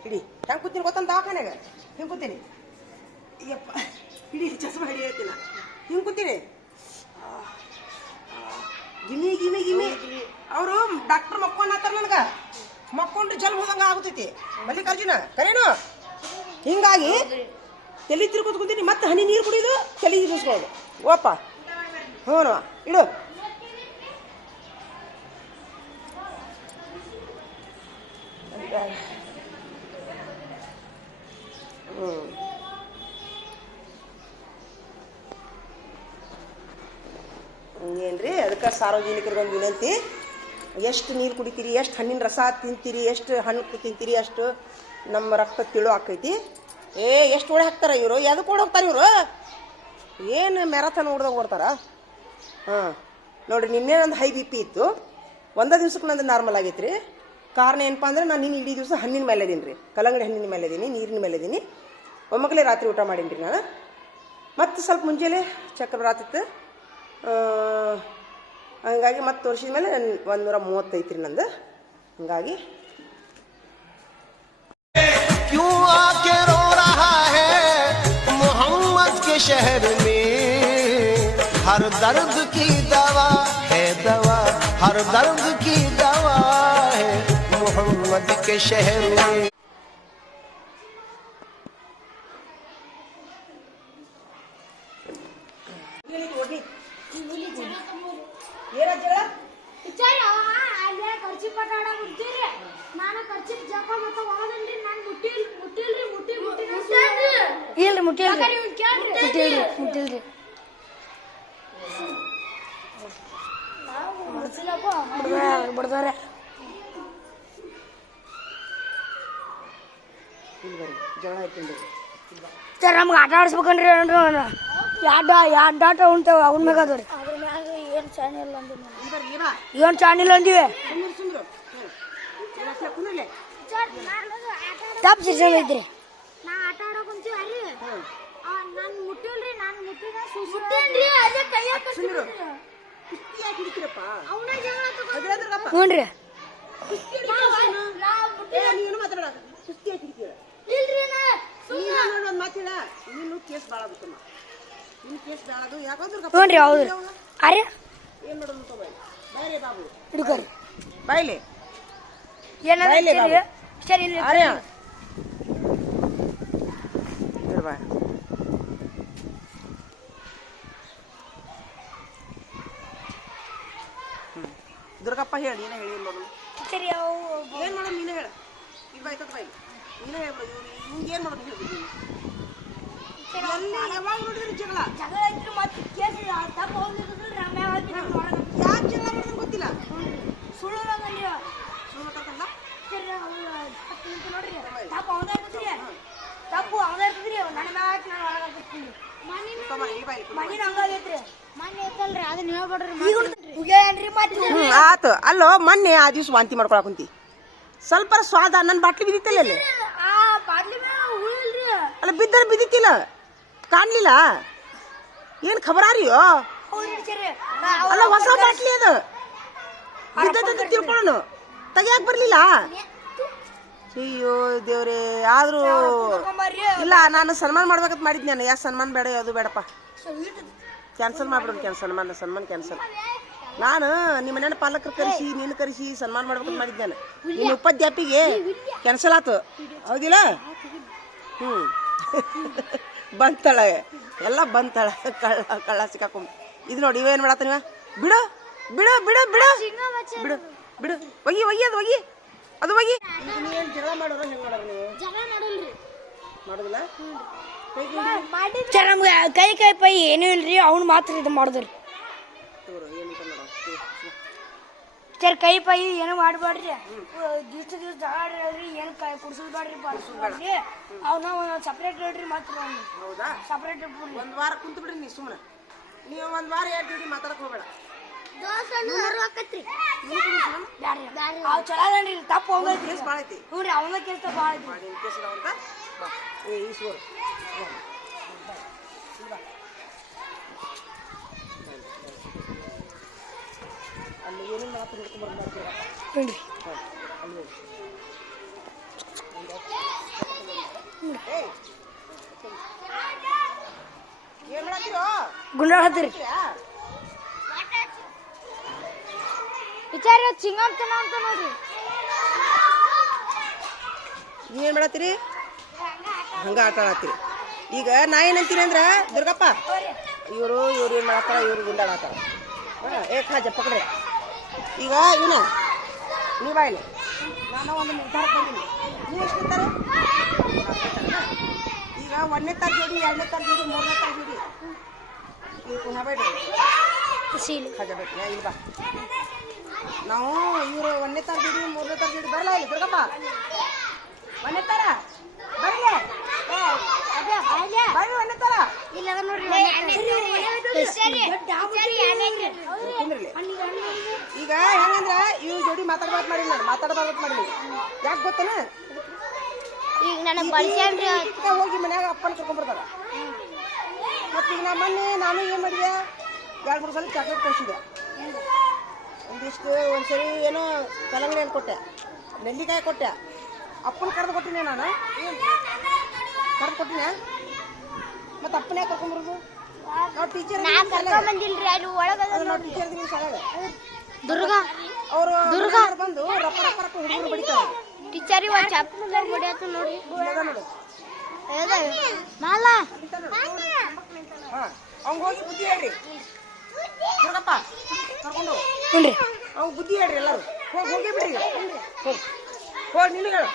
ಹಿಡಿ. ಹೆಂಗ್ ಕೂತೀನಿ ಗೊತ್ತಂತ ದವಾಖಾನ್ಯಾಗ ಹಿಂಗ್ ಕೂತೀನಿ. ಅಯ್ಯಪ್ಪ, ಹಿಡಿ, ಚಸ್ಮಾ ಹಿಡಿ ಹೇಳ್ತೀನ. ಹಿಂಗ್ ಕೂತೀನಿ. ಗಿಮಿ ಗಿಮಿ ಗಿಮಿ. ಅವರು ಡಾಕ್ಟರ್ ಮಕ್ಕೊಂಡಾತಾರ ನನಗ. ಮಕ್ಕೊಂಡ್ರೆ ಜಲ್ ಹೋದಂಗ ಆಗ್ತೈತಿ. ಮಲ್ಲಿಕಾರ್ಜುನ ಕರೇನು. ಹಿಂಗಾಗಿ ತಲೆ ತಿರ್ಕೋತ ಕುಂತೀನಿ. ಮತ್ತೆ ಹನಿ ನೀರು ಕುಡಿಯೋದು, ತಲೆ ತಿರ್ಸ್ಕೊಳ್ಳೋದು. ಓಪ ಹ್ಞೂ ಇಡು. ಏನ್ರಿ, ಅದಕ್ಕೆ ಸಾರ್ವಜನಿಕರಿಗೊಂದು ವಿನಂತಿ. ಎಷ್ಟು ನೀರು ಕುಡಿತೀರಿ, ಎಷ್ಟು ಹಣ್ಣಿನ ರಸ ತಿಂತೀರಿ, ಎಷ್ಟು ಹಣ್ಣು ತಿಂತೀರಿ, ಅಷ್ಟು ನಮ್ಮ ರಕ್ತ ತಿಳು ಆಕೈತಿ. ಎಷ್ಟು ಓಡಿ ಹಾಕ್ತಾರ ಇವರು. ಎದಕ್ಕೆ ಓಡಿ ಹೋಗ್ತಾರೆ ಇವರು? ಏನು ಮ್ಯಾರಥಾನ್ ಓಡ್ದಾಗ ಓಡ್ತಾರ? ಹಾಂ ನೋಡಿರಿ, ನಿನ್ನೆ ನಂದು ಹೈ ಬಿ ಪಿ ಇತ್ತು. ಒಂದೇ ದಿವ್ಸಕ್ಕೆ ನಂದು ನಾರ್ಮಲ್ ಆಗೈತೆ ರೀ. ಕಾರಣ ಏನಪ್ಪ ಅಂದ್ರೆ ನಾನು ನಿನ್ನ ಇಡೀ ದಿವಸ ಹಣ್ಣಿನ ಮೇಲೆ ಇದೀನಿ ರೀ. ಕಲ್ಲಂಗಡಿ ಹಣ್ಣಿನ ಮೇಲೆ ಇದೀನಿ, ನೀರಿನ ಮೇಲೆ ಇದೀನಿ. ಒಮ್ಮಗಲೇ ರಾತ್ರಿ ಊಟ ಮಾಡೀನಿ ರೀ ನಾನು. ಮತ್ತು ಸ್ವಲ್ಪ ಮುಂಜಾನೆ ಚಕ್ರ ಬರಾತಿತ್ತು. ಹಂಗಾಗಿ ಮತ್ತೆ ತೋರಿಸಿದ ಮೇಲೆ 135 ರೀ ನಂದು. ಹಂಗಾಗಿ क्यों आके रो रहा है मोहम्मद के शहर में हर दर्द की दवा है दवा हर दर्द की दवा है मोहम्मद के शहर में ಇಲ್ರಿ ಮುಟ್ಟಿಲ್ರಿ. ಬಿಡ್ತಾರೆ. ಸರ್ ನಮ್ಗೆ ಆಟ ಆಡಿಸ್ಬೇಕನ್ರಿ. ಎರಡು ಆಟ ಉಂಟಾವ, ಅವನ ಮ್ಯಾಗ ಅದಾವ್ರಿ. ಏನು ಚಾನಿಲ್ಲ ಅಂದಿವಿ. ತಪ್ಪು ಸಿಸ್ಟಮ್ ಐತ್ರಿ. ಹ್ಞೂನ್ರಿ. ಹ್ಞೂನ್ರಿ ಹೌದ್ರಿ. ಅರೆ ಹಿಡ್ಕೊರಿ ಬಾಯ್ಲಿ. ಏನಾದ್ರು ಸರಿ ಅರೆ ಬಾ. ದುರ್ಗಪ್ಪ ಹೇಳಿ, ನೀನೇ ಹೇಳಿ. ಏನು ಮಾಡೋದು? ಸರಿ ಏನು ಮಾಡೋದು ನೀನೇ ಹೇಳ. ಈಗ ಬಾಯ್ತದ ಬಾಯಿ ನೀನೇ ಹೇಳ್ಬೋದು. ನಿಮ್ಗೆ ಏನು ಮಾಡೋದು ಹೇಳ್ಬೋದು. ಯಾವಾಗ ನೋಡಿದ್ರಿ ಜಗಳ ಐತ್ರಿ. ಮತ್ತೆ ಕೇಸ್ ತಪ್ಪ ಯಾಕೆ ಜಗಳ ಮಾಡೋದು ಗೊತ್ತಿಲ್ಲ. ಸುಳ್ಳು ಸುಳ್ಳು ಮಾತಾಡ್ತಲ್ಲ. ನೋಡ್ರಿ ತಪ್ಪು ಅವನ ಇರ್ತದ್ರಿ. ತಪ್ಪು ಅವನ ಇರ್ತದ್ರಿ. ನನ್ನ ಮ್ಯಾಗ ನಾನು ಹೊರಗಾಗ್ತೀನಿ. ಮಣ್ಣಿನ ಹಂಗಾಗೈತ್ರಿ. ಮಣ್ಣು ಐತಲ್ರಿ, ಅದನ್ನ ಹೇಳ್ಬೇಡ್ರಿ. ಆತು. ಅಲ್ಲೋ ಮೊನ್ನೆ ಆ ದಿವ್ಸ ವಾಂತಿ ಮಾಡ್ಕೊಳಕ್ ಕುಂತಿ. ಸ್ವಲ್ಪ ಸ್ವಾದ ನನ್ನ ಬಾಟ್ಲಿ ಬಿದ್ದಿತ್ತಲ್ಲ ಅಲ್ಲಿ. ಅಲ್ಲ ಬಿದ್ದರೆ ಬಿದ್ದಿತ್ತಿಲ್ಲ, ಕಾಣ್ಲಿಲ್ಲ. ಏನ್ ಖಬರಾರಿಯೋ? ಅಲ್ಲ ಹೊಸ ಬಾಟ್ಲಿ ಅದು. ಬಿದ್ದದ ತಿಳ್ಕೊಳ್ಳೋಣ, ತೆಗಿಯಾಕ ಬರ್ಲಿಲ್ಲ. ಅಯ್ಯೋ ದೇವ್ರೆ. ಆದ್ರೂ ಇಲ್ಲ, ನಾನು ಸನ್ಮಾನ ಮಾಡ್ಬೇಕಂತ ಮಾಡಿದ್. ನಾನು ಯಾಕೆ ಸನ್ಮಾನ ಬೇಡ, ಅದು ಬೇಡಪ್ಪ, ಕ್ಯಾನ್ಸಲ್ ಮಾಡ್ಬಿಡೋಣ. ಸನ್ಮಾನ ಕ್ಯಾನ್ಸಲ್. ನಾನು ನಿಮ್ಮ ಮನೆ ಪಾಲಕರು ಕರೆಸಿ, ನೀನು ಕರೆಸಿ ಸನ್ಮಾನ ಮಾಡ್ಬೇಕಂತ ಮಾಡಿದ್ದೆ ನಾನು. ನಿನ್ನ ಉಪಾಧ್ಯಾಪಿಗೆ ಕ್ಯಾನ್ಸಲ್ ಆತು, ಹೌದಿಲ್ಲ? ಬಂತಾಳೆ, ಎಲ್ಲ ಬಂತಾಳೆ. ಕಳ್ಳ ಸಿಕ್ಕಾಕೊಂಡ್. ಇದು ನೋಡಿ, ಇವೇನು ಮಾಡತ್ತ ನೀವ? ಬಿಡು ಬಿಡು ಬಿಡು ಬಿಡು ಬಿಡು ಬಿಡು. ಒಗಿ ಒಗಿ, ಅದು ಒಗಿ, ಅದು ಒಗಿ. ನೀವೇನು ಜಗಳ ಮಾಡೋರು ಹೆಂಗೆ ಮಾಡೋರು ನೀವು? ಮಾಡೋದಿಲ್ಲ. ನಮ್ಗೆ ಕೈ ಪೈ ಏನೂ ಇಲ್ರಿ. ಅವ್ನು ಮಾತ್ರ ಇದು ಮಾಡಿದ್ರಿ. ಸರ್ ಕೈ ಪೈ ಏನು ಮಾಡಬೇಡ್ರಿ. ದಿವ್ಸ ಜಗಳ ಆಡ್ರಿ. ಏನು ಕುಡ್ಸೋದು ಬೇಡ್ರಿ, ಬಾಡ್ರಿ. ಅವನ್ನ ಸಪ್ರೇಟ್ ಹೇಳ್ರಿ. ಮಾತ್ರ ಹೌದಾ? ಸಪ್ರೇಟ್ ಒಂದು ವಾರ ಕುಂತು ಬಿಡ್ರಿ. ನೀವು ಸುಮ್ಮನೆ ನೀವು ಒಂದು ವಾರ 2 ದಿನ ಮಾತಾಡಕ್ ಹೋಗ್ಬೇಡ. ಅವ್ ಚಲೋ ಅದನ್ರಿ ತಪ್ಪು ಹೋಗೈತಿ ಕೇಸ್ ಭಾಳ ಐತಿ ಹ್ಞೂ ರೀ ಅವನ ಕೆಲಸ ಭಾಳ ಐತಿ ಮಾಡಿ ಕೇಸ್ ಅದಾವಂತ ಬಾ ಏ ಈಶ್ವರ್ ಅಲ್ಲಿ ಏನೇನು ಮಾತು ಹಿಡ್ಕೊಂಡ್ಬರ್ದು ಮಾಡ್ತೀರ ಹ್ಞೂ ರೀ ಅಲ್ಲಿ ಹೋಗಿ ಏನ್ ಮಾಡತ್ತೀರೋ ಗುಂಡಾಳ ಹತ್ತಿರಿ ವಿಚಾರ ಚಿಂಗಂತನ ಅಂತ ನೋಡ್ರಿ ನೀವೇನ್ ಮಾಡತ್ತೀರಿ ಹಂಗ ಆಟ ಆಡತ್ತೀರಿ ಈಗ ನಾ ಏನಂತೀನಿ ಅಂದ್ರ ದುರ್ಗಪ್ಪ ಇವರು ಏನ್ ಮಾಡತ್ತಾರ ಇವ್ರು ಗುಂಡಾಡತ್ತಾರ ಏ ಖಾಜ ಪಕಡ್ರೆ ಈಗ ಇವನ ನೀ ಬಾಯಿಲಿ ನಾನು ಒಂದು ನಿರ್ಧಾರಕ್ಕೆ ಬಂದೀನಿ ನೀವು ಎಷ್ಟು ಇರ್ತಾರೆ ಈಗ 1ನೇ ತಾರ ಜೋಡಿ 2ನೇ ತಾರ ಜೋಡಿ 3ನೇ ತಾರ ಜೋಡಿ ಈಗ ಪುನಃ ಬೇಡ್ರಿ ಖಾಜ ಬೇಡ್ರಿ ಇಲ್ಲಿ ಬಾ ನಾವು ಇವರು 1ನೇ ತಾರ ಜೋಡಿ 3ನೇ ತಾರ ಜೋಡಿ ಬರಲ್ಲ ಇಲ್ಲಿ ದುರ್ಗಪ್ಪ 1ನೇ ತಾರ ಬರ್ಲಿ ಬರ್ರಿ 1ನೇ ತಾರ ಈಗ ಹೆಂಗಂದ್ರ ಇವ್ ಜೋಡಿ ಮಾತಾಡ್ಬಾರ್ದು ಮಾಡಿ ನಾನು ಮಾತಾಡಬಾರ್ದು ಮಾಡಿ ಯಾಕೆ ಗೊತ್ತನ ಈಗ ನನಗೆ ಬಳಸ್ಯಾನ್ರಿ ಹೋಗಿ ಮನ್ಯಾಗ ಅಪ್ಪನ ಕರ್ಕೊಂಡ್ಬರ್ತಾರ ಮತ್ತೀಗ ನಾ ಮೊನ್ನೆ ನಾನು ಏನ್ ಮಾಡಿದೆ 2-3 ಸಲ ಚಾಕ್ಲೇಟ್ ಕಳಿಸಿದೆ ಒಂದಿಷ್ಟು ಒಂದ್ಸರಿ ಏನೋ ಕಲ್ಲಂಗಡಿ ಹಣ್ಣು ಕೊಟ್ಟೆ ನೆಲ್ಲಿಕಾಯಿ ಕೊಟ್ಟೆ ಅಪ್ಪನ ಕರೆದು ಕೊಟ್ಟಿನಿ ನಾನು ಕರೆದು ಕೊಟ್ಟಿನ ಮತ್ತೆ ಅಪ್ಪನ ಯಾಕೆ ಕರ್ಕೊಂಡ್ಬರೋದು ನಾವು ಟೀಚರ್ ಬಂದಿಲ್ರಿ ಅಲ್ಲಿ ಒಳಗ ನಾವು ಟೀಚರ್ ಶಾಲೆಗ ದುರ್ಗ ಅವರು ಬಂದು ರಪ್ಪ ರಪ್ಪ ರಪ್ಪ ಹುಡುಗರು ಬಡಿತಾರೆ ಟೀಚರ್ ಹೊಡಿಯತ್ತ ನೋಡಿ ನೋಡು ಮಾಲ ಹಾ ಅವ್ಗೆ ಹೋಗಿ ಬುದ್ಧಿ ಹೇಳ್ರಿ ದುರ್ಗಪ್ಪ ಕರ್ಕೊಂಡು ಹ್ಞೂ ರೀ ಅವ್ಗೆ ಬುದ್ಧಿ ಹೇಳ್ರಿ ಎಲ್ಲರೂ ಹೋಗಿ ಬಿಡ್ರಿ ಹೋಗಿ ಹೋಗಿ ನಿನಗೆ ಹೇಳು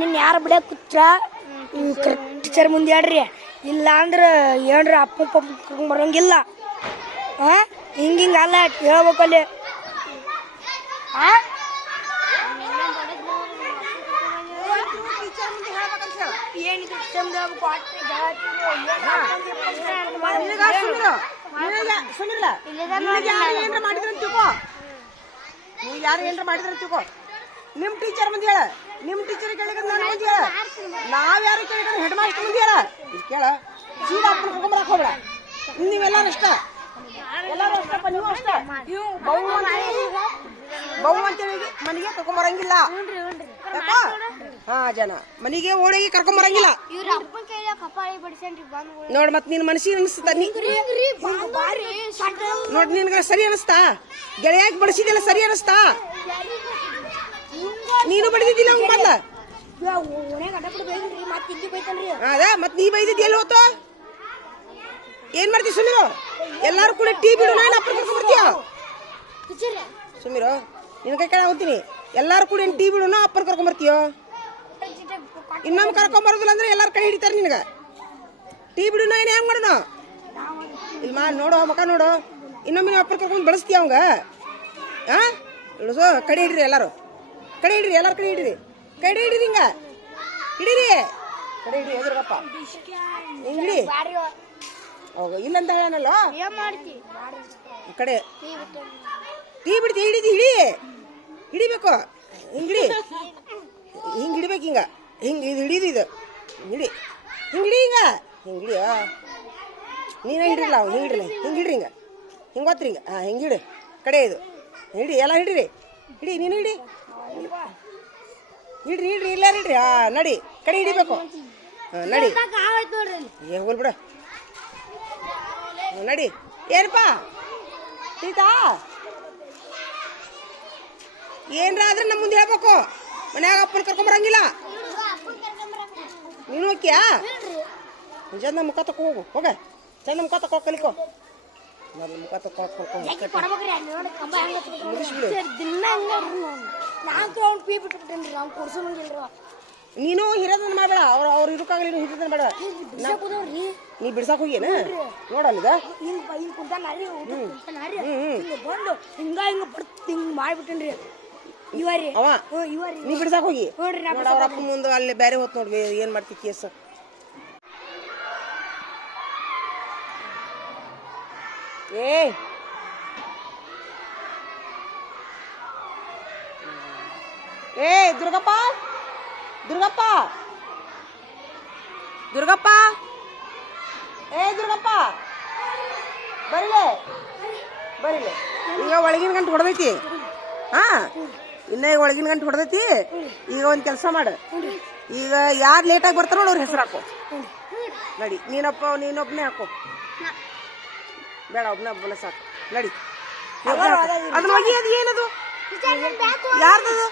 ನಿನ್ನ ಯಾರು ಬಿಡಕ್ಕೆ ಕೂತ್ರ ಟೀಚರ್ ಮುಂದೆ ಹೇಳ್ರಿ ಇಲ್ಲ ಅಂದ್ರೆ ಏನ್ರಿ ಅಪ್ಪ ಪಪ್ಪ ಕರ್ಕೊಂಡ್ ಬರೋಂಗಿಲ್ಲ ಹಾಂ ಹಿಂಗೆ ಅಲ್ಲ ಹೇಳ್ಬೇಕಲ್ಲಿ ಹಾಂ ಏನಿದೆ ಏನ್ರ ಮಾಡಿದ್ರ ತಿಳ್ಕೊ ನೀವು ಯಾರು ಏನ್ರ ಮಾಡಿದ್ರ ತಿಳ್ಕೊ ನಿಮ್ ಟೀಚರ್ ಮುಂದೆ ಹೇಳ ನಿಮ್ ಟೀಚರ್ ಕೇಳಿದ್ರೆ ನನ್ನ ಮುಂದೆ ಹೇಳ ನಾವ್ ಯಾರು ಕೇಳಿದ್ರೆ ಹೆಡ್ ಮಾಸ್ಟರ್ ಮುಂದೆ ಹೇಳ ಇದು ಕೇಳ ಸೀದಾ ಅಪ್ಪನ ಕರ್ಕೊಂಬರಕ್ ಹೋಗ್ಬೇಡ ನೀವೆಲ್ಲಾರು ಅಷ್ಟ ಎಲ್ಲಾರು ಅಷ್ಟಪ್ಪ ನೀವು ಅಷ್ಟ ಬಹು ಅಂತೇಳಿ ಮನೆಗೆ ಕರ್ಕೊಂಬರಂಗಿಲ್ಲ ಹಾ ಜನ ಮನೆಗೆ ಓಣಿಗೆ ಕರ್ಕೊಂಬರಂಗಿಲ್ಲ ಇವ್ರ ಅಪ್ಪನ ಕೈಯ ಕಪಾಳಿ ಬಡಿಸ್ಯಾನ್ರಿ ಬಂದು ನೋಡ್ ಮತ್ ನಿನ್ ಮನಸ್ಸಿಗೆ ಅನಿಸ್ತಾ ನೋಡ್ ನಿನ್ಗ ಸರಿ ಅನಿಸ್ತಾ ಗೆಳೆಯಾಗಿ ಬಡಿಸಿದೆಲ್ಲ ಸರಿ ಅನಿಸ್ತಾ ನೀನು ಬಡಿದಿದ್ದಿಲ್ಲ ಅವ್ನು ಮೊದ್ಲ ಅದ ಮತ್ ನೀ ಬೈದಿದ್ದಿ ಎಲ್ಲಿ ಹೋತ ಏನ್ ಮಾಡ್ತಿ ಸುಮಿರೋ ಎಲ್ಲಾರು ಕೂಡ ಟೀ ಬಿಡು ನಾನು ಅಪ್ಪ ಕರ್ಕೊಂಡ್ಬರ್ತೀಯ ಸುಮಿರೋ ನಿನ್ ಕೈ ಕೇಳ ಹೋಗ್ತೀನಿ ಎಲ್ಲಾರು ಕೂಡ ಟೀ ಬಿಡು ನಾ ಅಪ್ಪನ ಕರ್ಕೊಂಡ್ಬರ್ತೀಯೋ ಇನ್ನೊಮ್ಮೆ ಕರ್ಕೊಂಬರೋದಿಲ್ಲ ಅಂದ್ರೆ ಎಲ್ಲಾರು ಕೈ ಹಿಡಿತಾರೆ ನಿನಗ ಟೀ ಬಿಡು ನಾ ಏನ್ ಹೆಂಗ್ ಮಾಡೋಣ ಇಲ್ಲಿ ಮಾ ನೋಡು ಮಕ ನೋಡು ಇನ್ನೊಮ್ಮೆ ನೀವು ಅಪ್ಪನ ಕರ್ಕೊಂಡು ಬೆಳೆಸ್ತೀಯ ಅವಂಗ ಹಾ ಇಳಿಸೋ ಕಡೆ ಹಿಡ್ರಿ ಎಲ್ಲಾರು ಕಡೆ ಹಿಡ್ರಿ ಎಲ್ಲಾರು ಕಡೆ ಹಿಡ್ರಿ ಕಡೆ ಹಿಡಿರಿ ಹಿಂಗ ಹಿಡೀರಿ ಕಡೆ ಹಿಡ್ರಿ ಎದುರುಗಪ್ಪ ಹಿಂಗ್ ಹಿಡಿ ಹೋಗ ಇಲ್ಲಂತ ಹೇಳನಲ್ಲ ಕಡೆ ಟೀ ಬಿಡ್ತಿ ಹಿಡಿ ಹಿಡಿಬೇಕು ಹಿಂಗ್ ಹಿಡಿ ಹಿಂಗ್ ಹಿಡಿಬೇಕು ಹಿಂಗ ಹಿಂಗೆ ಇದು ಹಿಡಿದು ಇದು ಹಿಡಿ ಹಿಂಗೆ ಹಿಡಿ ಹಿಂಗ ಹಿಂಗೆ ಹಿಡಿಯ ನೀನೇ ಹಿಡ್ರಿಲ್ಲ ಅವ್ನು ಹಿಂಗೆ ಹಿಡ್ರಿ ಹಿಂಗೆ ಹಿಡ್ರಿ ಹಿಂಗೆ ಗೊತ್ತ್ರಿ ಹಿಂಗೆ ಹಾಂ ಹಿಂಗೆ ಹಿಡಿ ಕಡೆ ಇದು ಹಿಡಿ ಎಲ್ಲ ಹಿಡ್ರಿ ಹಿಡಿ ನೀನು ಹಿಡಿ ಹಿಡ್ರಿ ಇಲ್ಲ ಹಿಡ್ರಿ ಹಾಂ ನಡಿ ಕಡೆ ಹಿಡಿಬೇಕು ಹಾಂ ನಡಿ ಏ ಹೋಗ್ಲಿ ಬಿಡು ನಡಿ ಏನಪ್ಪ ಸೀತಾ ಏನ್ರ ಆದ್ರೆ ನಮ್ಮ ಮುಂದೆ ಹೇಳ್ಬೇಕು ಮನ್ಯಾಗ ಅಪ್ಪನ ಕರ್ಕೊಂಬರಂಗಿಲ್ಲ ನೀನು ಹೋಗ್ಯಾ ಚಂದ ಮುಖ ತಕೊ ಹೋಗು ಹೋಗ ಚಂದ ಮುಖ ತಕೊ ಕಲಿಕೋ ಮೊದಲು ಮುಖ ತಕೊ ನೀನು ಹಿರಿಯದನ್ನ ಮಾಡಬೇಡ ಅವ್ರು ಇರೋಕ್ಕಾಗಲಿ ನೀನು ಹಿರಿಯದನ್ನ ಬೇಡ ನೀ ಬಿಡ್ಸಾಕ್ ಹೋಗಿನ ನೋಡಲ್ಲ ಮಾಡ್ಬಿಟ್ಟೇನ್ರಿ ಅವ ನೀ ಬಿಡ್ಸಾಕ್ ಹೋಗಿ ಅವ್ರ ಅಪ್ಪ ಮುಂದೆ ಅಲ್ಲಿ ಬೇರೆ ಹೊತ್ತು ನೋಡ್ವಿ ಏನ್ ಮಾಡ್ತಿ ಕೇಸ್ ಏ ಏ ದುರ್ಗಪ್ಪ ದುರ್ಗಪ್ಪ ದುರ್ಗಪ್ಪ ಏ ದುರ್ಗಪ್ಪ ಬರಿಲೆ ಬರಿಲೆ ಈಗ ಒಳಗಿನ ಗಂಟು ಹೊಡೆದೈತಿ ಹಾ ಇನ್ನ ಈಗ ಒಳಗಿನ ಗಂಟು ಹೊಡೆದೈತಿ ಈಗ ಒಂದು ಕೆಲಸ ಮಾಡು ಈಗ ಯಾರು ಲೇಟಾಗಿ ಬರ್ತಾರೋ ನೋಡು ಅವ್ರ ಹೆಸರು ಹಾಕೋ ನಡಿ ನೀನೊಬ್ಬನೇ ಹಾಕೋ ಬೇಡ ಒಬ್ಬನ ಸಾಕು ನಡಿ ಅದನ್ನ ಹೋಗಿ ಅದು ಏನದು ಯಾರ್ದದು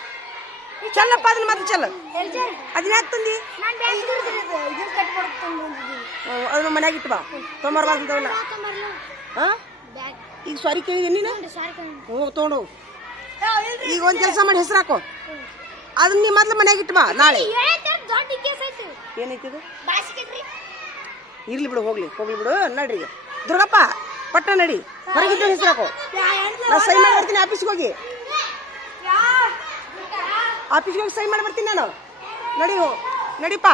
ಚಲ್ಲಪ್ಪ ಅದನ್ನ ಮತ್ತೆ ಚಲ್ಲ ಅದನ್ನ ಯಾಕೆ ತಂದಿ ಅದನ್ನ ಮನ್ಯಾಗ ಇಟ್ಟು ಬಾ ತೊಂಬರ್ಬಾರ್ದಂತವಲ್ಲ ಹಾ ಈಗ ಸಾರಿ ಕೇಳಿದೆ ನೀನು ಹೋಗಿ ತೊಗೊಂಡು ಈಗ ಒಂದು ಕೆಲಸ ಮಾಡಿ ಹೆಸರು ಹಾಕೋ ಅದನ್ನ ನೀ ಮೊದ್ಲು ಮನ್ಯಾಗ ಇಟ್ಟು ಬಾ ನಾಳೆ ಏನೈತಿದು ಇರ್ಲಿ ಬಿಡು ಹೋಗ್ಲಿ ಬಿಡು ನಡ್ರಿ ಈಗ ದುರ್ಗಪ್ಪ ಪಟ್ಟ ನಡಿ ಹೊರಗಿದ್ದು ಹೆಸರು ಹಾಕೋ ನಾ ಸೈ ಮಾಡಿ ಬರ್ತೀನಿ ಆಫೀಸ್ಗೆ ಹೋಗಿ ಸೈ ಮಾಡಿ ಬರ್ತೀನಿ ನಾನು ನಡಿಪ್ಪ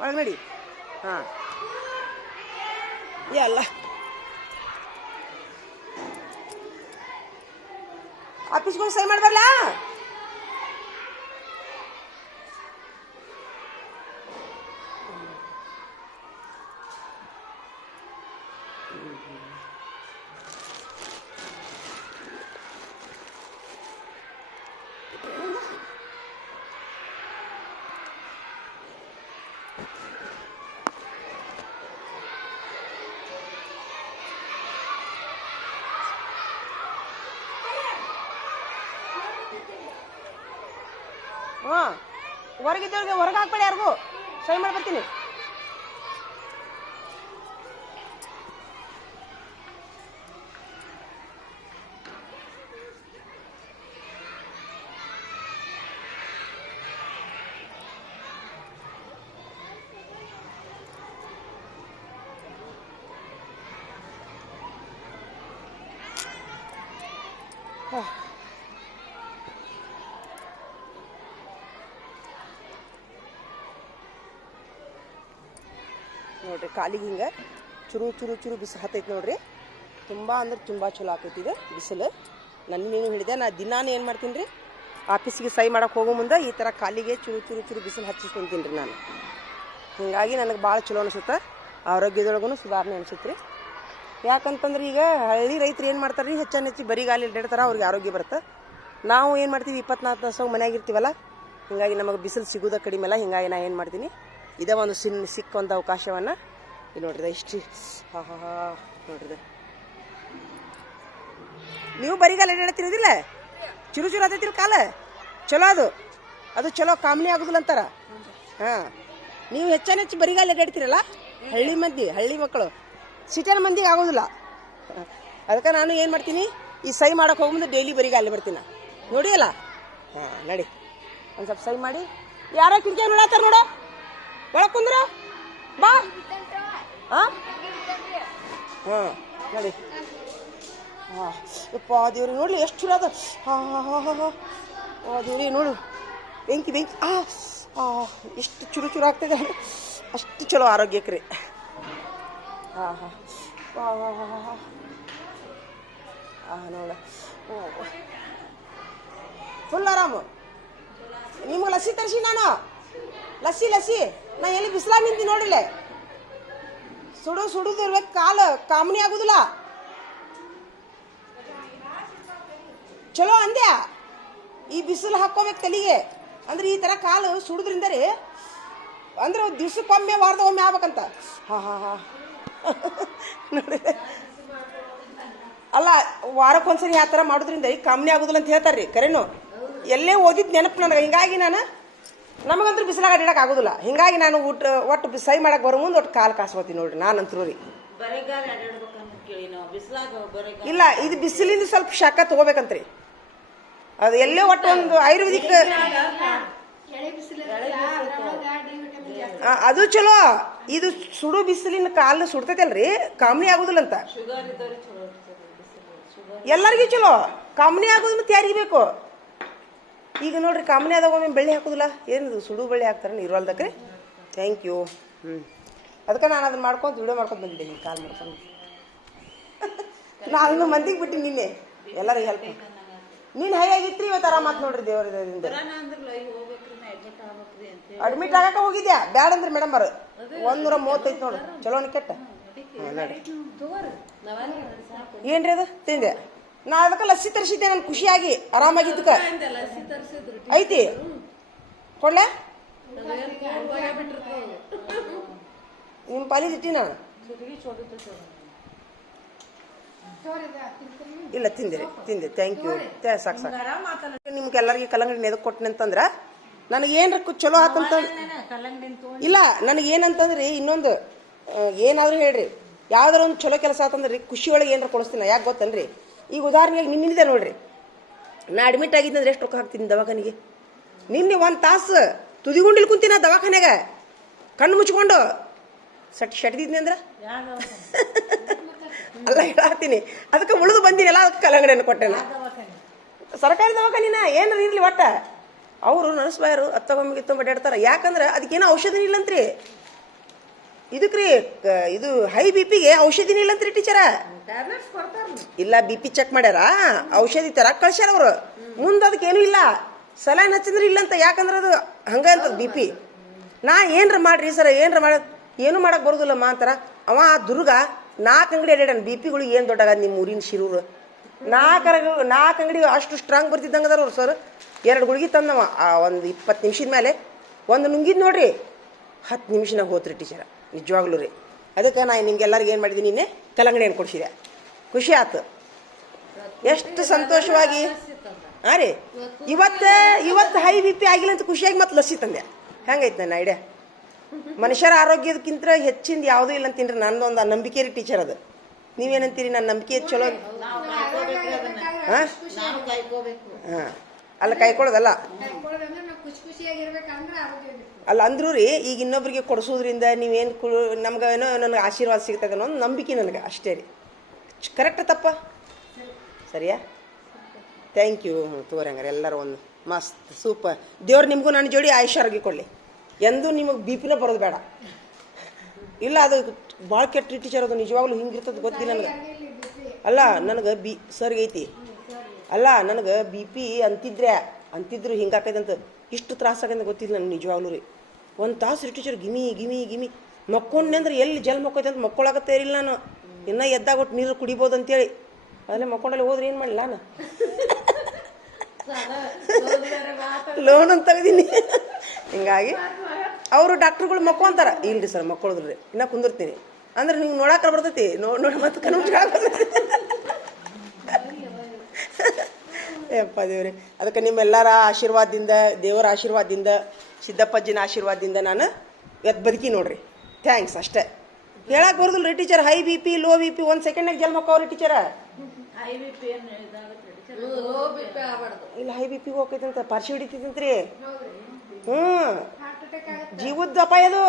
ಒಳಗೆ ನಡಿ ಹಾಂ ಎಲ್ಲ ಆಫೀಸ್ಗೆ ಹೋಗಿ ಸೈ ಮಾಡಿ ಬರ್ಲಾ ಹಾಂ ಹೊರಗಿದ್ದವ್ರಿಗೆ ಹೊರಗೆ ಹಾಕ್ಬೇಡಿ ಯಾರಿಗೂ ಸೈ ಮಾಡಿ ಬರ್ತೀನಿ ನೋಡ್ರಿ ಕಾಲಿಗೆ ಹಿಂಗೆ ಚುರು ಬಿಸಿಲು ಹತ್ತೈತಿ ನೋಡ್ರಿ ತುಂಬ ಅಂದ್ರೆ ತುಂಬ ಚಲೋ ಆಕೈತಿ ಇದು ಬಿಸಿಲು ನೀನು ಹೇಳಿದೆ ನಾ ದಿನಾನು ಏನು ಮಾಡ್ತೀನಿ ರೀ ಆಫೀಸಿಗೆ ಸೈ ಮಾಡೋಕೆ ಹೋಗೋ ಮುಂದೆ ಈ ಥರ ಕಾಲಿಗೆ ಚುರು ಬಿಸಿಲು ಹಚ್ಚಿಸ್ಕೊಂತೀನಿ ರೀ ನಾನು ಹೀಗಾಗಿ ನನಗೆ ಭಾಳ ಚಲೋ ಅನಿಸುತ್ತೆ ಆರೋಗ್ಯದೊಳಗೂ ಸುಧಾರಣೆ ಅನಿಸುತ್ತೆ ರೀ ಯಾಕಂತಂದ್ರೆ ಈಗ ಹಳ್ಳಿ ರೈತರು ಏನು ಮಾಡ್ತಾರೆ ರೀ ಹೆಚ್ಚು ಬರಿಗಾಲಿ ಇಡ್ತಾರೆ ಅವ್ರಿಗೆ ಆರೋಗ್ಯ ಬರುತ್ತೆ ನಾವು ಏನು ಮಾಡ್ತೀವಿ 24 ತಾಸು ಮನೆಯಾಗಿರ್ತೀವಲ್ಲ ಹೀಗಾಗಿ ನಮಗೆ ಬಿಸಿಲು ಸಿಗೋದ ಕಡಿಮೆ ಅಲ್ಲ ಹೀಗಾಗಿ ನಾ ಏನು ಮಾಡ್ತೀನಿ ಇದೇ ಒಂದು ಸಿಕ್ಕ ಒಂದು ಅವಕಾಶವನ್ನು ನೋಡ್ರಿದೆ ಇಷ್ಟು ನೋಡ್ರಿದೆ ನೀವು ಬರಿಗಾಲ ಎಡಾಡ್ತಿರೋದಿಲ್ಲ ಚುರು ಹತ್ತೈತಿರಿ ಕಾಲ ಚಲೋ ಅದು ಚಲೋ ಕಾಮನಿ ಆಗೋದಿಲ್ಲ ಅಂತಾರ ಹಾಂ ನೀವು ಹೆಚ್ಚು ಬರಿಗಾಲ ಎಡಾಡ್ತಿರಲ್ಲ ಹಳ್ಳಿ ಮಕ್ಕಳು ಸಿಟಿಯ ಮಂದಿಗೆ ಆಗೋದಿಲ್ಲ ಅದಕ್ಕೆ ನಾನು ಏನು ಮಾಡ್ತೀನಿ ಈ ಸೈ ಮಾಡೋಕೆ ಹೋಗ್ಬಂದು ಡೈಲಿ ಬರಿಗಾಲ ಬರ್ತೀನಿ ನೋಡಿಯಲ್ಲ ಹಾಂ ನಡಿ ಒಂದು ಸ್ವಲ್ಪ ಸೈ ಮಾಡಿ ಯಾರೋ ಕಿಟಕಿ ನೋಡತ್ತಾರ ನೋಡೋ ಒಳಗೆ ಕುಂದ್ರ ಬಾ ಹಾಂ ನೋಡಿ ಹಾಂ ಯಪ್ಪ ದೇವ್ರಿ ನೋಡ್ಲಿ ಎಷ್ಟು ಚಲೋ ಅದ ದೇವ್ರಿ ನೋಡು ಬೆಂಕಿ ಎಷ್ಟು ಚುರು ಆಗ್ತದೆ ಅಷ್ಟು ಚಲೋ ಆರೋಗ್ಯಕ್ಕೆ ರೀ ಹಾಂ ನೋಡ ಫುಲ್ ಆರಾಮು ನಿಮ್ಗೆ ಲಸ್ಸಿ ತರಿಸಿ ನಾನು ಲಸ್ಸಿ ನಾ ಎಲ್ಲಿ ಬಿಸಿಲಾಗ ನಿಂತಿ ನೋಡಿಲ್ಲ ಸುಡುದಿರ್ಬೇಕು ಕಾಲು ಕಾಮನಿ ಆಗುದಿಲ್ಲ ಚಲೋ ಅಂದ್ಯಾ ಈ ಬಿಸಿಲು ಹಾಕೋಬೇಕು ತಲೆಗೆ ಅಂದ್ರೆ ಈ ಥರ ಕಾಲು ಸುಡುದ್ರಿಂದ ರೀ ಅಂದ್ರೆ ದಿವ್ಸಕ್ಕೊಮ್ಮೆ ವಾರದೊಮ್ಮೆ ಆಗ್ಬೇಕಂತ ಹಾಂ ನೋಡಿ ಅಲ್ಲ ವಾರಕ್ಕೊಂದ್ಸರಿ ಆ ಥರ ಮಾಡೋದ್ರಿಂದ ಕಾಮನಿ ಆಗೋದಿಲ್ಲ ಅಂತ ಹೇಳ್ತಾರೆ ರೀ ಕರೆನು ಎಲ್ಲೇ ಓದಿದ್ದು ನೆನಪು ನನಗೆ ಹಿಂಗಾಗಿ ನಮಗಂತೂ ಬಿಸಿಲಾಗ ಅಡ್ಡಾಡಕ್ಕೆ ಆಗೋದಿಲ್ಲ ಹಿಂಗಾಗಿ ನಾನು ಒಟ್ಟು ಸೈ ಮಾಡಕ್ಕೆ ಬರೋ ಮುಂದೆ ಒಟ್ಟು ಕಾಲು ಕಾಸ್ಕೋತೀನಿ ನೋಡ್ರಿ ನಾನಂತರೂ ರೀ ಇಲ್ಲ ಇದು ಬಿಸಿಲಿಂದ ಸ್ವಲ್ಪ ಶಾಖ ತಗೋಬೇಕಂತ್ರಿ ಅದು ಎಲ್ಲೇ ಒಟ್ಟು ಒಂದು ಆಯುರ್ವೇದಿಕ್ ಅದು ಚಲೋ ಇದು ಸುಡು ಬಿಸಿಲಿನ ಕಾಲು ಸುಡ್ತೈತಲ್ರಿ ಕಾಮನಿ ಆಗೋದಿಲ್ಲ ಅಂತ ಎಲ್ಲರಿಗೂ ಚಲೋ ಕಾಮನಿ ಆಗೋದು ಮತ್ತೆ ಯಾರಿಗೆ ಬೇಕು ಈಗ ನೋಡ್ರಿ ಕಾಮನಿ ಆದಾಗ ಒಮ್ಮೆ ಬೆಳ್ಳಿ ಹಾಕೋದಿಲ್ಲ ಏನಿದು ಸುಡು ಬೆಳ್ಳಿ ಹಾಕ್ತಾರೆ ನೀರು ಹೊಲ್ದಕ್ರಿ ಥ್ಯಾಂಕ್ ಯು ಅದಕ್ಕೆ ನಾನು ಅದನ್ನ ಮಾಡ್ಕೊಂಡು ವಿಡಿಯೋ ಮಾಡ್ಕೊಂಡು ಬಂದಿದ್ದೆ ಹಿಂಗೆ ಕಾಲ್ ಮಾಡ್ಕೊಂಡು ನಾನು ಮಂದಿಗೆ ಬಿಟ್ಟು ನಿನ್ನೆ ಎಲ್ಲರಿಗೂ ಹೆಲ್ಪ್ ನೀನು ಹೈ ಆಗಿತ್ರಿ ಇವತ್ತು ಆರಾಮಾತ್ ನೋಡ್ರಿ ದೇವರದಿಂದ ಅಡ್ಮಿಟ್ ಆಗಕ್ಕೆ ಹೋಗಿದ್ಯಾ ಬ್ಯಾಡ ಅಂದ್ರಿ ಮೇಡಮ್ ಬರು 135 ನೋಡ್ರಿ ಚಲೋನ ಕೆಟ್ಟ ಏನ್ರಿ ಅದು ತಿಂದೆ ನಾ ಅದಕ್ಕೆ ಲಸ್ಸಿ ತರಿಸಿದ್ದೆ ನಾನು ಖುಷಿಯಾಗಿ ಆರಾಮಾಗಿದ್ದಕ್ಕ ಐತಿ ಕೊಡ್ಲೆ ನಿಮ್ಮ ಪಾಲಿಗೆ ಇಟ್ಟಿ ನಾನು ಇಲ್ಲ ತಿಂದೆ ಥ್ಯಾಂಕ್ ಯು ಸಾಕು ನಿಮ್ಗೆ ಎಲ್ಲರಿಗೆ ಕಲ್ಲಂಗಡಿ ನೆದಕ್ ಕೊಟ್ಟನೆ ಅಂತಂದ್ರ ನನಗೆ ಏನ್ರ ಚಲೋ ಆತಂತ ಇಲ್ಲ ನನಗೆ ಏನಂತಂದ್ರಿ ಇನ್ನೊಂದು ಏನಾದರೂ ಹೇಳ್ರಿ ಯಾವ್ದಾರ ಒಂದು ಚಲೋ ಕೆಲಸ ಆತಂದ್ರಿ ಖುಷಿ ಒಳಗೆ ಏನಾರ ಕೊಡಿಸ್ತೀನಿ ಯಾಕೆ ಗೊತ್ತನ್ರಿ ಈಗ ಉದಾಹರಣೆಗೆ ನಿನ್ನಿದೆ ನೋಡ್ರಿ ನಾ ಅಡ್ಮಿಟ್ ಆಗಿದ್ದಂದ್ರೆ ಎಷ್ಟು ರೊಕ್ಕ ಹಾಕ್ತೀನಿ ದವಾಖಾನಿಗೆ ನಿನ್ನೆ 1 ತಾಸು ತುದಿಗುಂಡಿಲ್ ಕುಂತೀನ ದವಾಖಾನೆಗೆ ಕಣ್ಣು ಮುಚ್ಕೊಂಡು ಶಟ್ದಿದ್ನಿ ಅಂದ್ರೆ ಅಲ್ಲ ಹೇಳತ್ತೀನಿ ಅದಕ್ಕೆ ಉಳಿದು ಬಂದಿನಲ್ಲ ಅದಕ್ಕೆ ಕಲ್ಲಂಗಡಿಯನ್ನು ಕೊಟ್ಟೆನ ಸರ್ಕಾರಿ ದವಾಖಾನಿನ ಏನಾರ ಇರ್ಲಿ ಒಟ್ಟ ಅವರು ನರ್ಸ್ಬಾಯರು ಅತ್ತಗೊಮ್ಮಿಗೆ ಬಡ್ಯಾಡ್ತಾರೆ ಯಾಕಂದ್ರೆ ಅದಕ್ಕೇನೋ ಔಷಧಿನ ಇಲ್ಲಂತ್ರಿ ಇದಕ್ರಿ ಇದು ಹೈ ಬಿ ಪಿಗೆ ಔಷಧಿನ ಇಲ್ಲಂತ್ರಿ ಟೀಚರ ಇಲ್ಲ ಬಿ ಪಿ ಚೆಕ್ ಮಾಡ್ಯಾರ ಔಷಧಿ ತರ ಕಳ್ಸ್ಯಾರ ಅವ್ರು ಮುಂದೆ ಅದಕ್ಕೇನು ಇಲ್ಲ ಸಲೈನ್ ಹಚ್ಚಿದ್ರೆ ಇಲ್ಲಂತ ಯಾಕಂದ್ರೆ ಅದು ಹಂಗ ಅಂತದ ಬಿ ಪಿ ನಾ ಏನ್ರ ಮಾಡ್ರಿ ಸರ್ ಏನ್ರ ಮಾಡ ಏನು ಮಾಡಕ್ ಬರೋದಿಲ್ಲಮ್ಮ ಅಂತಾರ ಅವ ದುರ್ಗ 4 ಅಂಗಡಿ ಅಡ್ಯಾಡನ್ ಬಿ ಪಿಗಳಿಗೆ ಏನು ದೊಡ್ಡಾಗದ ನಿಮ್ಮ ಊರಿನ ಶಿರೂರು 4 ಅಂಗಡಿ ಅಷ್ಟು ಸ್ಟ್ರಾಂಗ್ ಬರ್ತಿದ್ದಂಗದಾರ ಅವ್ರು ಸರ್ 2 ಗುಳಿಗೆ ತಂದವ ಒಂದು 20 ನಿಮಿಷದ ಮೇಲೆ ಒಂದು ನುಂಗಿದ್ ನೋಡ್ರಿ 10 ನಿಮಿಷನಾಗ ಹೋತ್ರಿ ಟೀಚರ ನಿಜವಾಗ್ಲೂ ರೀ ಅದಕ್ಕೆ ನಾ ನಿಮ್ಗೆಲ್ಲರಿಗೆ ಏನು ಮಾಡಿದ್ದೀನಿ ನಿನ್ನೆ ಕಲ್ಲಂಗಡಿ ಹಣ್ಣು ಕೊಡಿಸಿದೆ ಖುಷಿ ಆಯ್ತು ಎಷ್ಟು ಸಂತೋಷವಾಗಿ ಹಾಂ ರೀ ಇವತ್ತು ಹೈ ಬಿ ಪಿ ಆಗಿಲ್ಲ ಅಂತ ಖುಷಿಯಾಗಿ ಮತ್ತೆ ಲಸ್ಸಿ ತಂದೆ ಹೆಂಗೈತೆ ನನ್ನ ಐಡಿಯಾ ಮನುಷ್ಯರ ಆರೋಗ್ಯಕ್ಕಿಂತ ಹೆಚ್ಚಿಂದ ಯಾವುದೂ ಇಲ್ಲ ಅಂತೀನ್ರಿ ನನ್ನದೊಂದು ನಂಬಿಕೆ ರೀ ಟೀಚರ್ ಅದು ನೀವೇನಂತೀರಿ ನನ್ನ ನಂಬಿಕೆ ಚಲೋ ಹಾಂ ಹಾಂ ಅಲ್ಲ ಕೈಕೊಳ್ಳೋದಲ್ಲ ಅಲ್ಲ ಅಂದ್ರೂ ರೀ ಈಗ ಇನ್ನೊಬ್ರಿಗೆ ಕೊಡಿಸೋದ್ರಿಂದ ನೀವೇನು ನಮ್ಗೆ ಏನೋ ನನಗೆ ಆಶೀರ್ವಾದ ಸಿಗ್ತದೆ ಅನ್ನೋ ಒಂದು ನಂಬಿಕೆ ನನಗೆ ಅಷ್ಟೇ ರೀ ಕರೆಕ್ಟ್ ತಪ್ಪ ಸರಿಯಾ ಥ್ಯಾಂಕ್ ಯು ತೋರಿ ಹಂಗಾರೆ ಎಲ್ಲರೂ ಒಂದು ಮಸ್ತ್ ಸೂಪರ್ ದೇವ್ರು ನಿಮಗೂ ನನ್ನ ಜೋಡಿ ಆಯುಷ್ಯ ಕೊಡಲಿ ಎಂದೂ ನಿಮಗೆ ಬಿ ಪಿನ ಬರೋದು ಬೇಡ ಇಲ್ಲ ಅದು ಭಾಳ ಕೆಟ್ಟ ಟೀಚರ್ ಅದು ನಿಜವಾಗ್ಲೂ ಹಿಂಗಿರ್ತದೆ ಗೊತ್ತಿಲ್ಲ ನನಗೆ ಅಲ್ಲ ನನಗೆ ಸರ್ಗೆ ಐತಿ ಅಲ್ಲ ನನಗೆ ಬಿ ಪಿ ಅಂತಿದ್ರು ಹಿಂಗಾಕೈತಂತ ಇಷ್ಟು ತ್ರಾಸಾಗಂತ ಗೊತ್ತಿಲ್ಲ ನನಗೆ ನಿಜವಾಗ್ಲೂ ರೀ 1 ತಾಸು ಟೀಚರ್ ಗಿಮಿ ಮಕ್ಕೊಂಡೆ ಅಂದ್ರೆ ಎಲ್ಲಿ ಜಲ್ ಮಕ್ಕೋಯ್ತು ಅಂತ ಮಕ್ಕೊಳಕತ್ತೇ ಇರಲಿಲ್ಲ ನಾನು ಇನ್ನೂ ಎದ್ದಾಗೊಟ್ಟು ನೀರು ಕುಡಿಬೋದು ಅಂತೇಳಿ ಅದಲ್ಲೇ ಮಕ್ಕೊಂಡಲ್ಲಿ ಹೋದ್ರೆ ಏನು ಮಾಡಲಿಲ್ಲ ನಾನು ಲೋನ್ ಅಂತ ತೆಗ್ದೀನಿ ಹಿಂಗಾಗಿ ಅವರು ಡಾಕ್ಟ್ರುಗಳು ಮಕ್ಕೊಂತಾರ ಇಲ್ರಿ ಸರ್ ಮಕ್ಕಳಿದ್ರಿ ಇನ್ನೂ ಕುಂದಿರ್ತೀನಿ ಅಂದ್ರೆ ನೀವು ನೋಡಕ್ಕೆ ಬರ್ತೈತಿ ನೋಡಿ ಮತ್ತೆ ಕಣ್ಣು ಯಪ್ಪ ದೇವ್ರಿ ಅದಕ್ಕೆ ನಿಮ್ಮೆಲ್ಲರ ಆಶೀರ್ವಾದದಿಂದ ದೇವರ ಆಶೀರ್ವಾದದಿಂದ ಸಿದ್ದಪ್ಪಜ್ಜಿನ ಆಶೀರ್ವಾದದಿಂದ ನಾನು ಇವತ್ತು ಬದುಕಿ ನೋಡ್ರಿ ಥ್ಯಾಂಕ್ಸ್ ಅಷ್ಟೇ ಹೇಳಕ್ಕೆ ಬರೋದಿಲ್ಲ ರೀ teacher high B P low B P 1 ಸೆಕೆಂಡ್ನಾಗ ಜಲ್ ಮಕ್ಕವ್ರಿ ಟೀಚರ ಇಲ್ಲ ಹೈ ಬಿ ಪಿ ಹೋಗ್ತೈತಂತ ಪಾರ್ಶಿ ಹಿಡಿತೈತಂತ್ರಿ ಜೀವದ ಅಪಾಯ ಅದು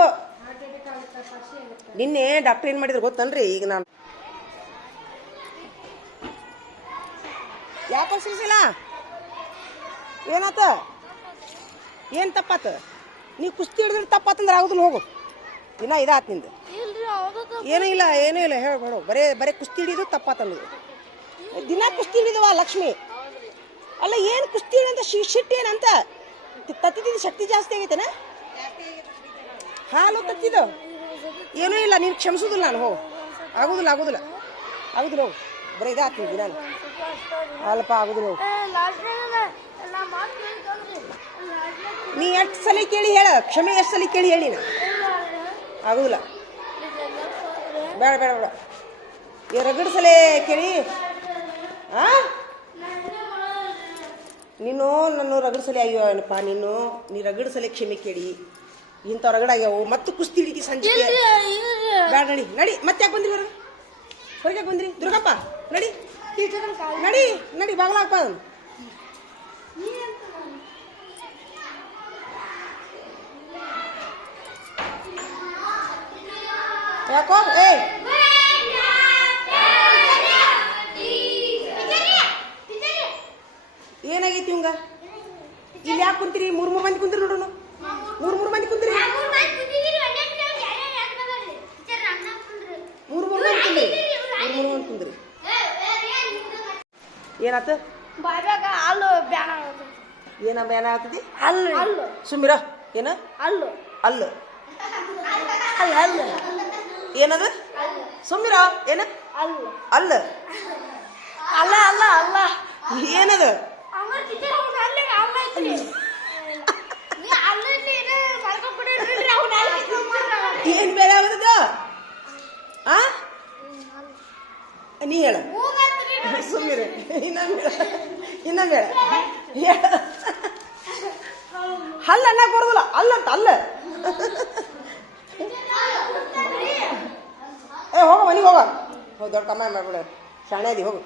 ನಿನ್ನೆ ಡಾಕ್ಟರ್ ಏನು ಮಾಡಿದ್ರು ಗೊತ್ತನ್ರಿ ಈಗ ನಾನು ಯಾಕೆ ಸಿಲ್ಸಿಲ್ಲ ಏನಾತ ಏನು ತಪ್ಪಾತ ನೀವು ಕುಸ್ತಿ ಹಿಡಿದ್ರೆ ತಪ್ಪಾತಂದ್ರೆ ಆಗುದಿಲ್ಲ ಹೋಗು ದಿನ ಇದಾತ್ ನಿಂದು ಏನೂ ಇಲ್ಲ ಹೇಳ್ಬೇಡ ಬರೇ ಕುಸ್ತಿ ಹಿಡಿದು ತಪ್ಪಾತಂದು ದಿನ ಕುಸ್ತಿ ಹಿಡಿದವ ಲಕ್ಷ್ಮಿ ಅಲ್ಲ ಏನು ಕುಸ್ತಿ ಹಿಡಿ ಅಂತ ಶಿಟ್ ಏನಂತ ತತ್ತಿದ್ದು ಶಕ್ತಿ ಜಾಸ್ತಿ ಆಗೈತೇನ ಹಾಲು ತತ್ತಿದ್ದು ಏನೂ ಇಲ್ಲ ನೀನು ಕ್ಷಮಿಸೋದಿಲ್ಲ ನಾನು ಹೋಗು ಆಗುದಿಲ್ಲ ಹೋಗು ಬರೀ ಇದಾಗ್ತೀನಿ ದಿನ ಅಲ್ಪ ಆಗುದಿಲ್ಲ ಹೋಗು ನೀ ಎಷ್ಟು ಸಲ ಕೇಳಿ ಹೇಳ ಕ್ಷಮೆ ಎಷ್ಟು ಸಲ ಕೇಳಿ ಹೇಳಿ ನಾ ಆಗುದಿಲ್ಲ ಬೇಡ ರಗಡ್ ಸಲ ಕೇಳಿ ನೀನು ನನ್ನ ರಗಡ್ ಸಲ ಆಗ್ಯೋ ಏನಪ್ಪ ನೀ ರಗಡ್ ಸಲ ಕ್ಷಮೆ ಕೇಳಿ ಇಂಥ ರಗಡ ಆಗ್ಯಾವು ಮತ್ತು ಕುಸ್ತಿ ಹಿಡಿತಿ ಸಂಜೆ ಬೇಡ ನಡಿ ಮತ್ತೆ ಯಾಕೆ ಬಂದ್ರಿ ಹೊರಗೆ ಬಂದ್ರಿ ದುರ್ಗಪ್ಪ ನಡಿ ಬಾಗ್ಲಾಕಪ್ಪ ಯಾಕೋ ಏನಾಗೈತಿ ಇವಂಗ ಇಲ್ಲಿ ಯಾಕೆ ಕುಂತೀರಿ 3 ಮಂದಿ ಕುಂತೀರಿ ನೋಡೋಣ 3 ಮಂದಿ ಕುಂತೀರಿ 3 ಮಂದಿ ಕುಂದ್ರಿ ಏನಾತು ಬಾಯ್ಯಾಗ ಅಲ್ಲು ಬ್ಯಾನ ಏನ ಬ್ಯಾನ ಆಗ್ತದಿ ಅಲ್ಲು ಸುಮ್ಮಿರ ಏನ ಅಲ್ಲು ಅಲ್ಲ ಅಲ್ಲ ಅಲ್ಲ ಏನದ ಸುಮ್ಮಿರ ಏನ ಅಲ್ಲು ಅಲ್ಲ ಅಲ್ಲ ಅಲ್ಲ ಅಲ್ಲ ಏನದ ಏನ್ ಬೇರೆ ಆಗದ ಆ ನೀ ಹೇಳ ಸುಮ್ಮಿರ ಇನ್ನೊಮ್ಮೆ ಹೇಳ ಹಲ್ಲ ಅನ್ನಕ್ ಬರುದಿಲ್ಲ ಅಲ್ಲಂತ ಅಲ್ಲ ಏ ಹೋಗ ಮನಿಗೆ ಹೋಗ ಹೋಗಿ ದೊಡ್ಡ ಕಮ್ಮ ಮಾಡ್ಬಿಡ ಶಾಣೆ ಅದಿ ಹೋಗು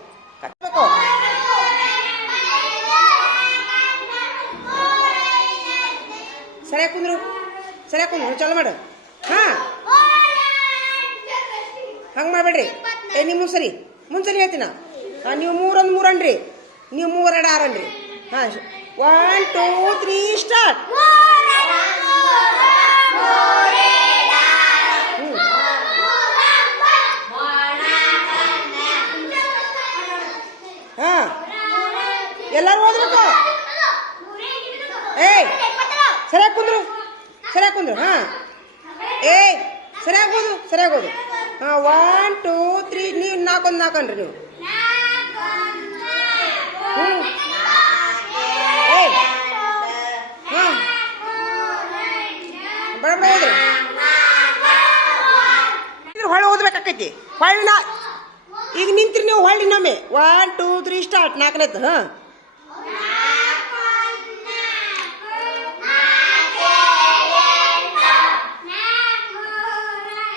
ಕಟ್ಬೇಕು ಸರಿಯಾಗಿ ಕುಂದ್ರು ಚಾಲು ಮಾಡು ಹಾ ಹಂಗೆ ಮಾಡ್ಬೇಡ್ರಿ ಏ ನೀವು ಮುಂಸರಿ ಹೇಳ್ತೀನ ನೀವು 3 ಅನ್ರಿ ನೀವು 3 2 6 ಅನ್ರಿ ಹಾಂ 1 2 3 ಸ್ಟಾರ್ಟ್ ಹಾಂ ಎಲ್ಲರೂ ಓದ್ಬೇಕು ಏಯ್ ಸರಿಯಾಗಿ ಕುಂದ್ರು ಹಾಂ ಏಯ್ ಸರಿಯಾಗಿ ಓದು ಹಾಂ 1 2 3 ನೀವು 4 ಅನ್ರಿ ನೀವು ಏಯ್ ಹಾಂ ಬಡ ಓದ್ರಿ ಹೊಳ್ಳಿ ಓದ್ಬೇಕಾಕೈತಿ ಹೊಳ್ಳಿ ಈಗ ನಿಂತ್ರಿ ನೀವು ಹೊಳ್ಳಿ ನಮ್ಮೆ 1 2 3 ಸ್ಟಾರ್ಟ್ 4ನೇದ್ದು ಹಾಂ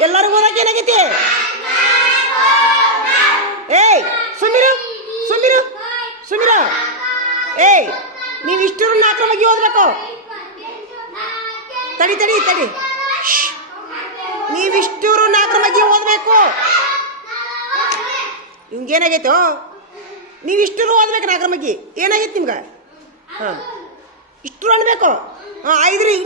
ಎಲ್ಲರಿಗೂ ಓದಕ್ಕೆ ಏನಾಗೈತಿ ಏಯ್ ಸುಮ್ಮಿರ ಏಯ್ ನೀವು ಇಷ್ಟು 4 ಬಗ್ಗೆ ಓದ್ಬೇಕು ತಡಿ ನೀವಿಷ್ಟು 4 ಬಗ್ಗೆ ಓದ್ಬೇಕು ಇವಂಗೇನಾಗೈತೋ ನೀವಿಷ್ಟು ಓದ್ಬೇಕು 4 ಬಗ್ಗೆ ಏನಾಗೈತಿ ನಿಮ್ಗೆ ಹಾಂ ಇಷ್ಟು ಅನ್ಬೇಕು ಹಾಂ 5 ರೀ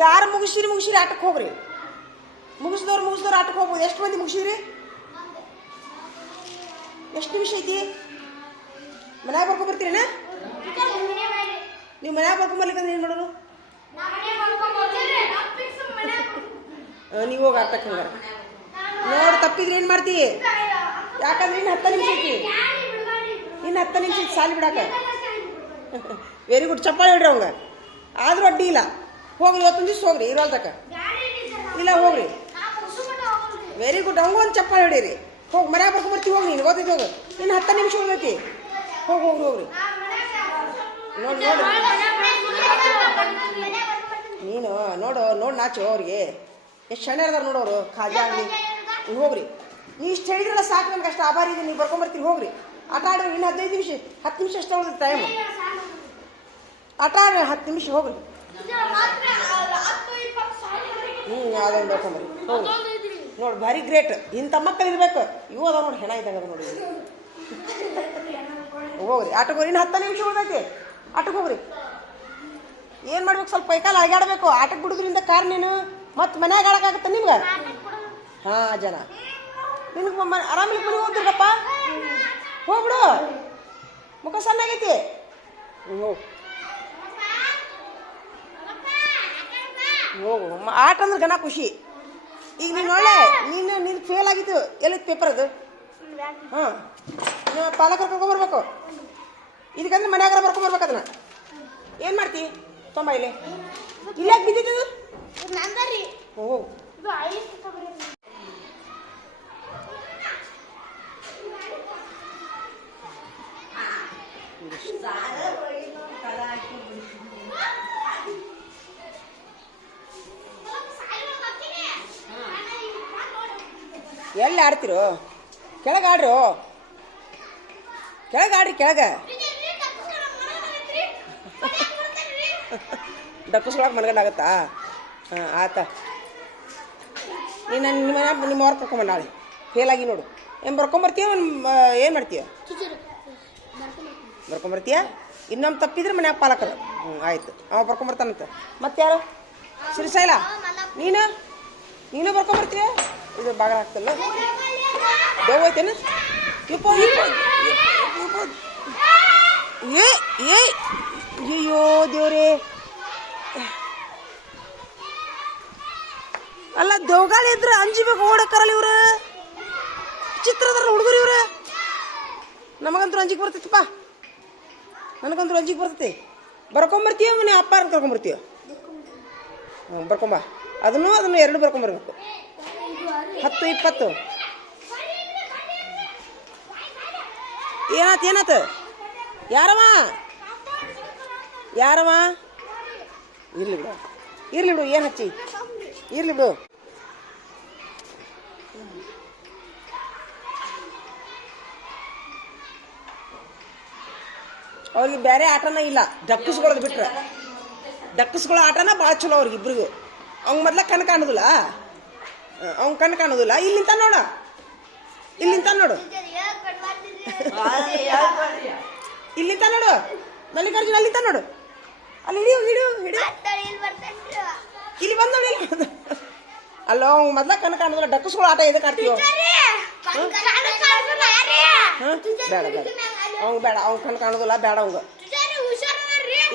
ಯಾರು ಮುಗಿಸಿರಿ ಆಟಕ್ಕೆ ಹೋಗ್ರಿ ಮುಗಿಸಿದವ್ರು ಆಟಕ್ಕೆ ಹೋಗ್ಬೋದು ಎಷ್ಟು ಮಂದಿ ಮುಗಿಸಿರಿ ಎಷ್ಟು ನಿಮಿಷ ಐತಿ ಮನ್ಯಾಗ ಬರ್ಕೊಂಬರ್ತೀರೇನ ನೀವು ಮನ್ಯಾಗ ಬರ್ಕೊಂಬರ್ಲಿಕ್ಕಂದ್ರೆ ಏನು ಮಾಡೋದು ನೀವು ಹೋಗಿ ಆಟಕ್ಕೆ ಹಂಗಾರ ನೋಡಿ ತಪ್ಪಿದ್ರೆ ಏನು ಮಾಡ್ತಿ ಯಾಕಂದ್ರೆ ಇನ್ನು 10 ನಿಮಿಷ ಐತಿ ಇನ್ನು 10 ನಿಮಿಷ ಐತಿ ಸಾಲಿ ಬಿಡಾಕ ವೆರಿ ಗುಡ್ ಚಪ್ಪಾಳಿ ಹೊಡ್ರಿ ಅವಂಗ ಆದ್ರೂ ಅಡ್ಡಿ ಇಲ್ಲ ಹೋಗ್ರಿ ಇವತ್ತೊಂದು ದಿವ್ಸ ಹೋಗ್ರಿ ಇರೋಲ್ದಕ್ಕ ಇಲ್ಲ ಹೋಗ್ರಿ ವೆರಿ ಗುಡ್ ಹಂಗ ಒಂದು ಚಪ್ಪಾಳಿ ಹೊಡೀರಿ ಹೋಗಿ ಮನ್ಯಾಗ ಬರ್ಕೊಂಬರ್ತೀವಿ ಹೋಗಿ ನೀನು ಓದಿದ್ದು ಹೋಗು ಇನ್ನು 10 ನಿಮಿಷ ಹೋಗೈತಿ ಹೋಗ್ರಿ ನೋಡಿ ನೀನು ನೋಡು ನಾಚು ಅವ್ರಿಗೆ ಎಷ್ಟು ಶಣೆ ಅದಾರ ನೋಡೋರು ಖಾಜಾ ಆಗಲಿ ಹೋಗ್ರಿ ನೀವು ಇಷ್ಟು ಹೇಳಿದ್ರಲ್ಲ ಸಾಕು ನನಗೆ ಅಷ್ಟು ಆಭಾರಿ ಇದೆ ನೀವು ಬರ್ಕೊಂಬರ್ತೀವಿ ಹೋಗ್ರಿ ಆಟ ಆಡ್ರಿ ಇನ್ನು 15 ನಿಮಿಷ 10 ನಿಮಿಷ ಅಷ್ಟೇ ಉಳಿದ ಟೈಮು ಆಟ ಆಡ್ರಿ 10 ನಿಮಿಷ ಹೋಗ್ರಿ ಅದೊಂದು ಬರ್ಕೊಂಬರಿ ನೋಡಿ ಭಾರಿ ಗ್ರೇಟ್ ಇಂಥ ಮಕ್ಕಳು ಇರ್ಬೇಕು ಇವು ಅದಾವ ನೋಡಿ ಹೆಣ ಇದ್ದಂಗೆ ಅದ ನೋಡಿ ಹೋಗ್ರಿ ಆಟಕ್ಕೆ ಹೋಗ್ರಿ ಇನ್ನು 10 ನಿಮಿಷ ಉಳಿದೈತಿ ಆಟಕ್ಕೆ ಹೋಗ್ರಿ ಏನು ಮಾಡ್ಬೇಕು ಸ್ವಲ್ಪ ಕೈಕಾಲ ಅಳಗಾಡ್ಬೇಕು ಆಟಕ್ಕೆ ಬಿಡೋದ್ರಿಂದ ಕಾರ್ ನೀನು ಮತ್ತು ಮನ್ಯಾಗ ಆಡಕ್ಕಾಗತ್ತ ನಿಮ್ಗೆ ಹಾಂ ಜನ ನಿನಗೆ ಆರಾಮಿಲ್ಲ ಮನೆ ಹೋಗ್ತಿರ್ಗಪ್ಪ ಹೋಗ್ಬಿಡು ಮುಖ ಸಣ್ಣಾಗೈತಿ ಹೋಗು ಆಟ ಅಂದ್ರೆ ಗನ ಖುಷಿ ಈಗ ನೀನು ಒಳ್ಳೆ ನೀನು ಫೇಲ್ ಆಗಿತ್ತು ಎಲ್ಲಿತ್ತು ಪೇಪರ್ ಅದು ಹಾಂ ನೀವು ಪಾಲಕರು ಕರ್ಕೊಂಬರ್ಬೇಕು ಇದಕ್ಕಂದ್ರೆ ಮನ್ಯಾಗಾರ ಬರ್ಕೊಂಬರ್ಬೇಕು ಅದನ್ನ ಏನು ಮಾಡ್ತಿ ತೊಂಬ ಇಲ್ಲಿ ಯಾಕೆ ಬಿದ್ದಿದ್ದು ಓ ಎಲ್ಲಿ ಆಡ್ತಿರೋ ಕೆಳಗೆ ಆಡ್ರು ಕೆಳಗೆ ಡಕ್ಕಸ್ಕೊಳಕ್ಕೆ ಮನ್ಗಂಡಾಗತ್ತಾ ಹಾಂ ಆತ ನೀನು ನಿಮ್ಮ ಅವ್ರ ಕರ್ಕೊಂಬ ನಾಳೆ ಫೇಲಾಗಿ ನೋಡು ಏನು ಬರ್ಕೊಂಬರ್ತೀಯ ಏನು ಮಾಡ್ತೀಯ ಬರ್ಕೊಂಬರ್ತೀಯ ಇನ್ನೊಮ್ಮೆ ತಪ್ಪಿದ್ರೆ ಮನ್ಯಾಗ ಪಾಲಕರು ಆಯ್ತು ಅವ ಬರ್ಕೊಂಬರ್ತಾನಂತ ಮತ್ತೆ ಯಾರು ಶ್ರೀಶೈಲ ನೀನು ಬರ್ಕೊಂಬರ್ತೀಯ ಇದು ಬಾಗಿಲು ಹಾಕ್ತಲ್ಲ ದೇವ್ ಐತೇನು ಅಯ್ಯೋ ದೇವ್ರೇ ಅಲ್ಲ ದೇವ್ಗಾಳ ಇದ್ರೆ ಅಂಜಿಬೇಕು ಓಡಕ್ಕರಲ್ಲ ಇವ್ರು ಚಿತ್ರದಾರ ಹುಡುಗರು ಇವ್ರು ನಮಗಂತೂ ಅಂಜಿಗೆ ಬರ್ತೈತಪ್ಪ ನನಗಂತೂ ಅಂಜಿಗೆ ಬರ್ತೈತಿ ಬರ್ಕೊಂಬರ್ತೀಯ ಮನೆ ಅಪ್ಪ ಕರ್ಕೊಂಬರ್ತೀಯ ಹ್ಞೂ ಬರ್ಕೊಂಬ ಅದನ್ನು ಎರಡು ಬರ್ಕೊಂಬರ್ಬೇಕು 10 20 ಏನಾತ ಯಾರವ ಇರ್ಲಿ ಬಿಡು ಏನು ಹಚ್ಚಿ ಇರ್ಲಿ ಬಿಡು ಅವ್ರಿಗೆ ಬೇರೆ ಆಟನ ಇಲ್ಲ ಡಕ್ಕಸ್ಕೊಳ್ಳೋದು ಬಿಟ್ರೆ ಡಕ್ಕಸ್ಕೊಳ್ಳೋ ಆಟನ ಭಾಳ ಚಲೋ ಅವ್ರಿಗೆ ಇಬ್ರಿಗೂ ಅವ್ನು ಮೊದ್ಲ ಕಣ್ಣು ಕಾಣೋದಿಲ್ಲ ಇಲ್ಲಿ ನಿಂತ ನೋಡು ಮಲ್ಲಿಕಾರ್ಜುನ ಅಲ್ಲಿ ನಿಂತ ನೋಡು ಅಲ್ಲಿ ಹಿಡಿಯು ಇಲ್ಲಿ ಬಂದ ನೋಡಿ ಅಲ್ಲ ಅವ್ನು ಮೊದ್ಲ ಕಣ್ಣು ಕಾಣೋದಿಲ್ಲ ಡಕ್ಕಸ್ಕೊಳ್ಳೋ ಆಟ ಎದಕ್ಕೆ ಆಡ್ತೀವಿ ಬೇಡ ಅವ್ನು ಕಣ್ಣು ಕಾಣೋದಿಲ್ಲ ಬೇಡ ಅವಂಗ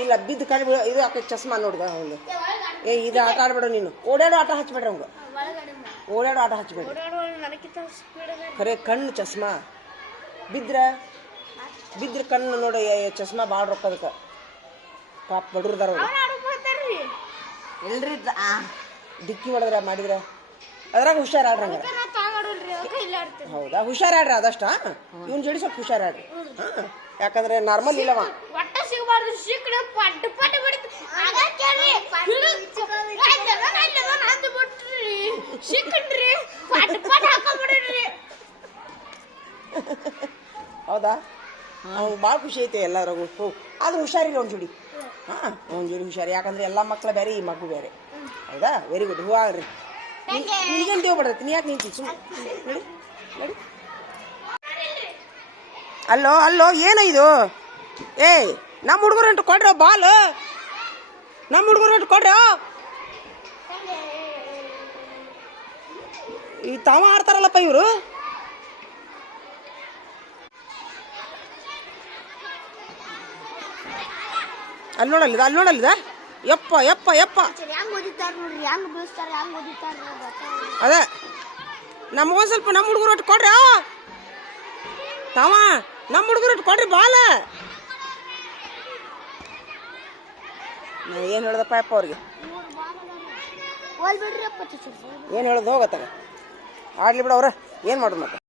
ಇಲ್ಲ ಬಿದ್ದು ಕಣ್ಣು ಇದು ಯಾಕೆ ಚಸ್ಮಾ ನೋಡ್ದ ಅವ್ನು ಇದು ಆಟ ಆಡ್ಬೇಡ ನೀನು ಓಡಾಡೋ ಆಟ ಹಚ್ಬೇಡ್ರಿ ಅವಂಗ ಓಡಾಡೋ ಆಟ ಹಚ್ಬೇಡ ಖರೆ ಕಣ್ಣು ಚಸ್ಮಾ ಬಿದ್ರೆ ಕಣ್ಣು ನೋಡಿ ಚಸ್ಮಾ ಭಾಳ ರೊಕ್ಕ ಅದಕ್ಕೆ ಪಾಪ ಬಡ್ರದಾರ ಎಲ್ರಿ ಡಿಕ್ಕಿ ಹೊಡೆದ್ರ ಮಾಡಿದ್ರ ಅದ್ರಾಗ ಹುಷಾರಾಡ್ರಂಗ ಹೌದಾ ಹುಷಾರಾಡ್ರಿ ಅದಷ್ಟ ಇವ್ನ ಜೋಡಿ ಸ್ವಲ್ಪ ಹುಷಾರಾಡ್ರಿ ಯಾಕಂದ್ರೆ ನಾರ್ಮಲ್ ಇಲ್ಲವ ಹೌದಾ ಅವ್ನು ಭಾಳ ಖುಷಿ ಐತೆ ಎಲ್ಲರಿಗೂ ಅದು ಹುಷಾರಿಲ್ಲ ಅವ್ನ ಜೋಡಿ ಅವ್ನ ಜೋಡಿ ಹುಷಾರಿ ಯಾಕಂದ್ರೆ ಎಲ್ಲ ಮಕ್ಳು ಬೇರೆ ಈ ಮಗು ಬೇರೆ ಹೌದಾ ವೆರಿ ಗುಡ್ ಹೂವು ಆಗ್ರಿ ಈಗೇನು ದೇವ್ ಬರ್ತೈತಿ ನೀ ಯಾಕೆ ನಿಂತಿ ಸುಮ್ಮನೆ ನಡಿ ಅಲ್ಲೋ ಏನೋ ಇದು ನಮ್ಮ ಹುಡುಗರು ಅಂಟು ಕೊಡ್ರಿ ಬಾಲ್ ನಮ್ಮ ಹುಡುಗರು ಅಂಟು ಕೊಡ್ರಿ ಈ ತಾವ ಆಡ್ತಾರಲ್ಲಪ್ಪ ಇವರು ಅಲ್ಲಿ ನೋಡಲ್ಲಿದ ಯಪ್ಪ ಅದೇ ನಮಗೊಂದು ಸ್ವಲ್ಪ ನಮ್ಮ ಹುಡುಗರು ಒಟ್ಟು ಕೊಡ್ರಿ ತಾವ ನಮ್ಮ ಹುಡುಗರು ಒಟ್ಟು ಕೊಡ್ರಿ ಬಾಲ ಏನು ಹೇಳ್ದಪ್ಪ ಅಪ್ಪ ಅವ್ರಿಗೆ ಏನು ಹೇಳೋದು ಹೋಗತ್ತಾಗ ಆಡ್ಲಿ ಬಿಡ ಅವ್ರ ಏನು ಮಾಡೋದು ಮತ್ತೆ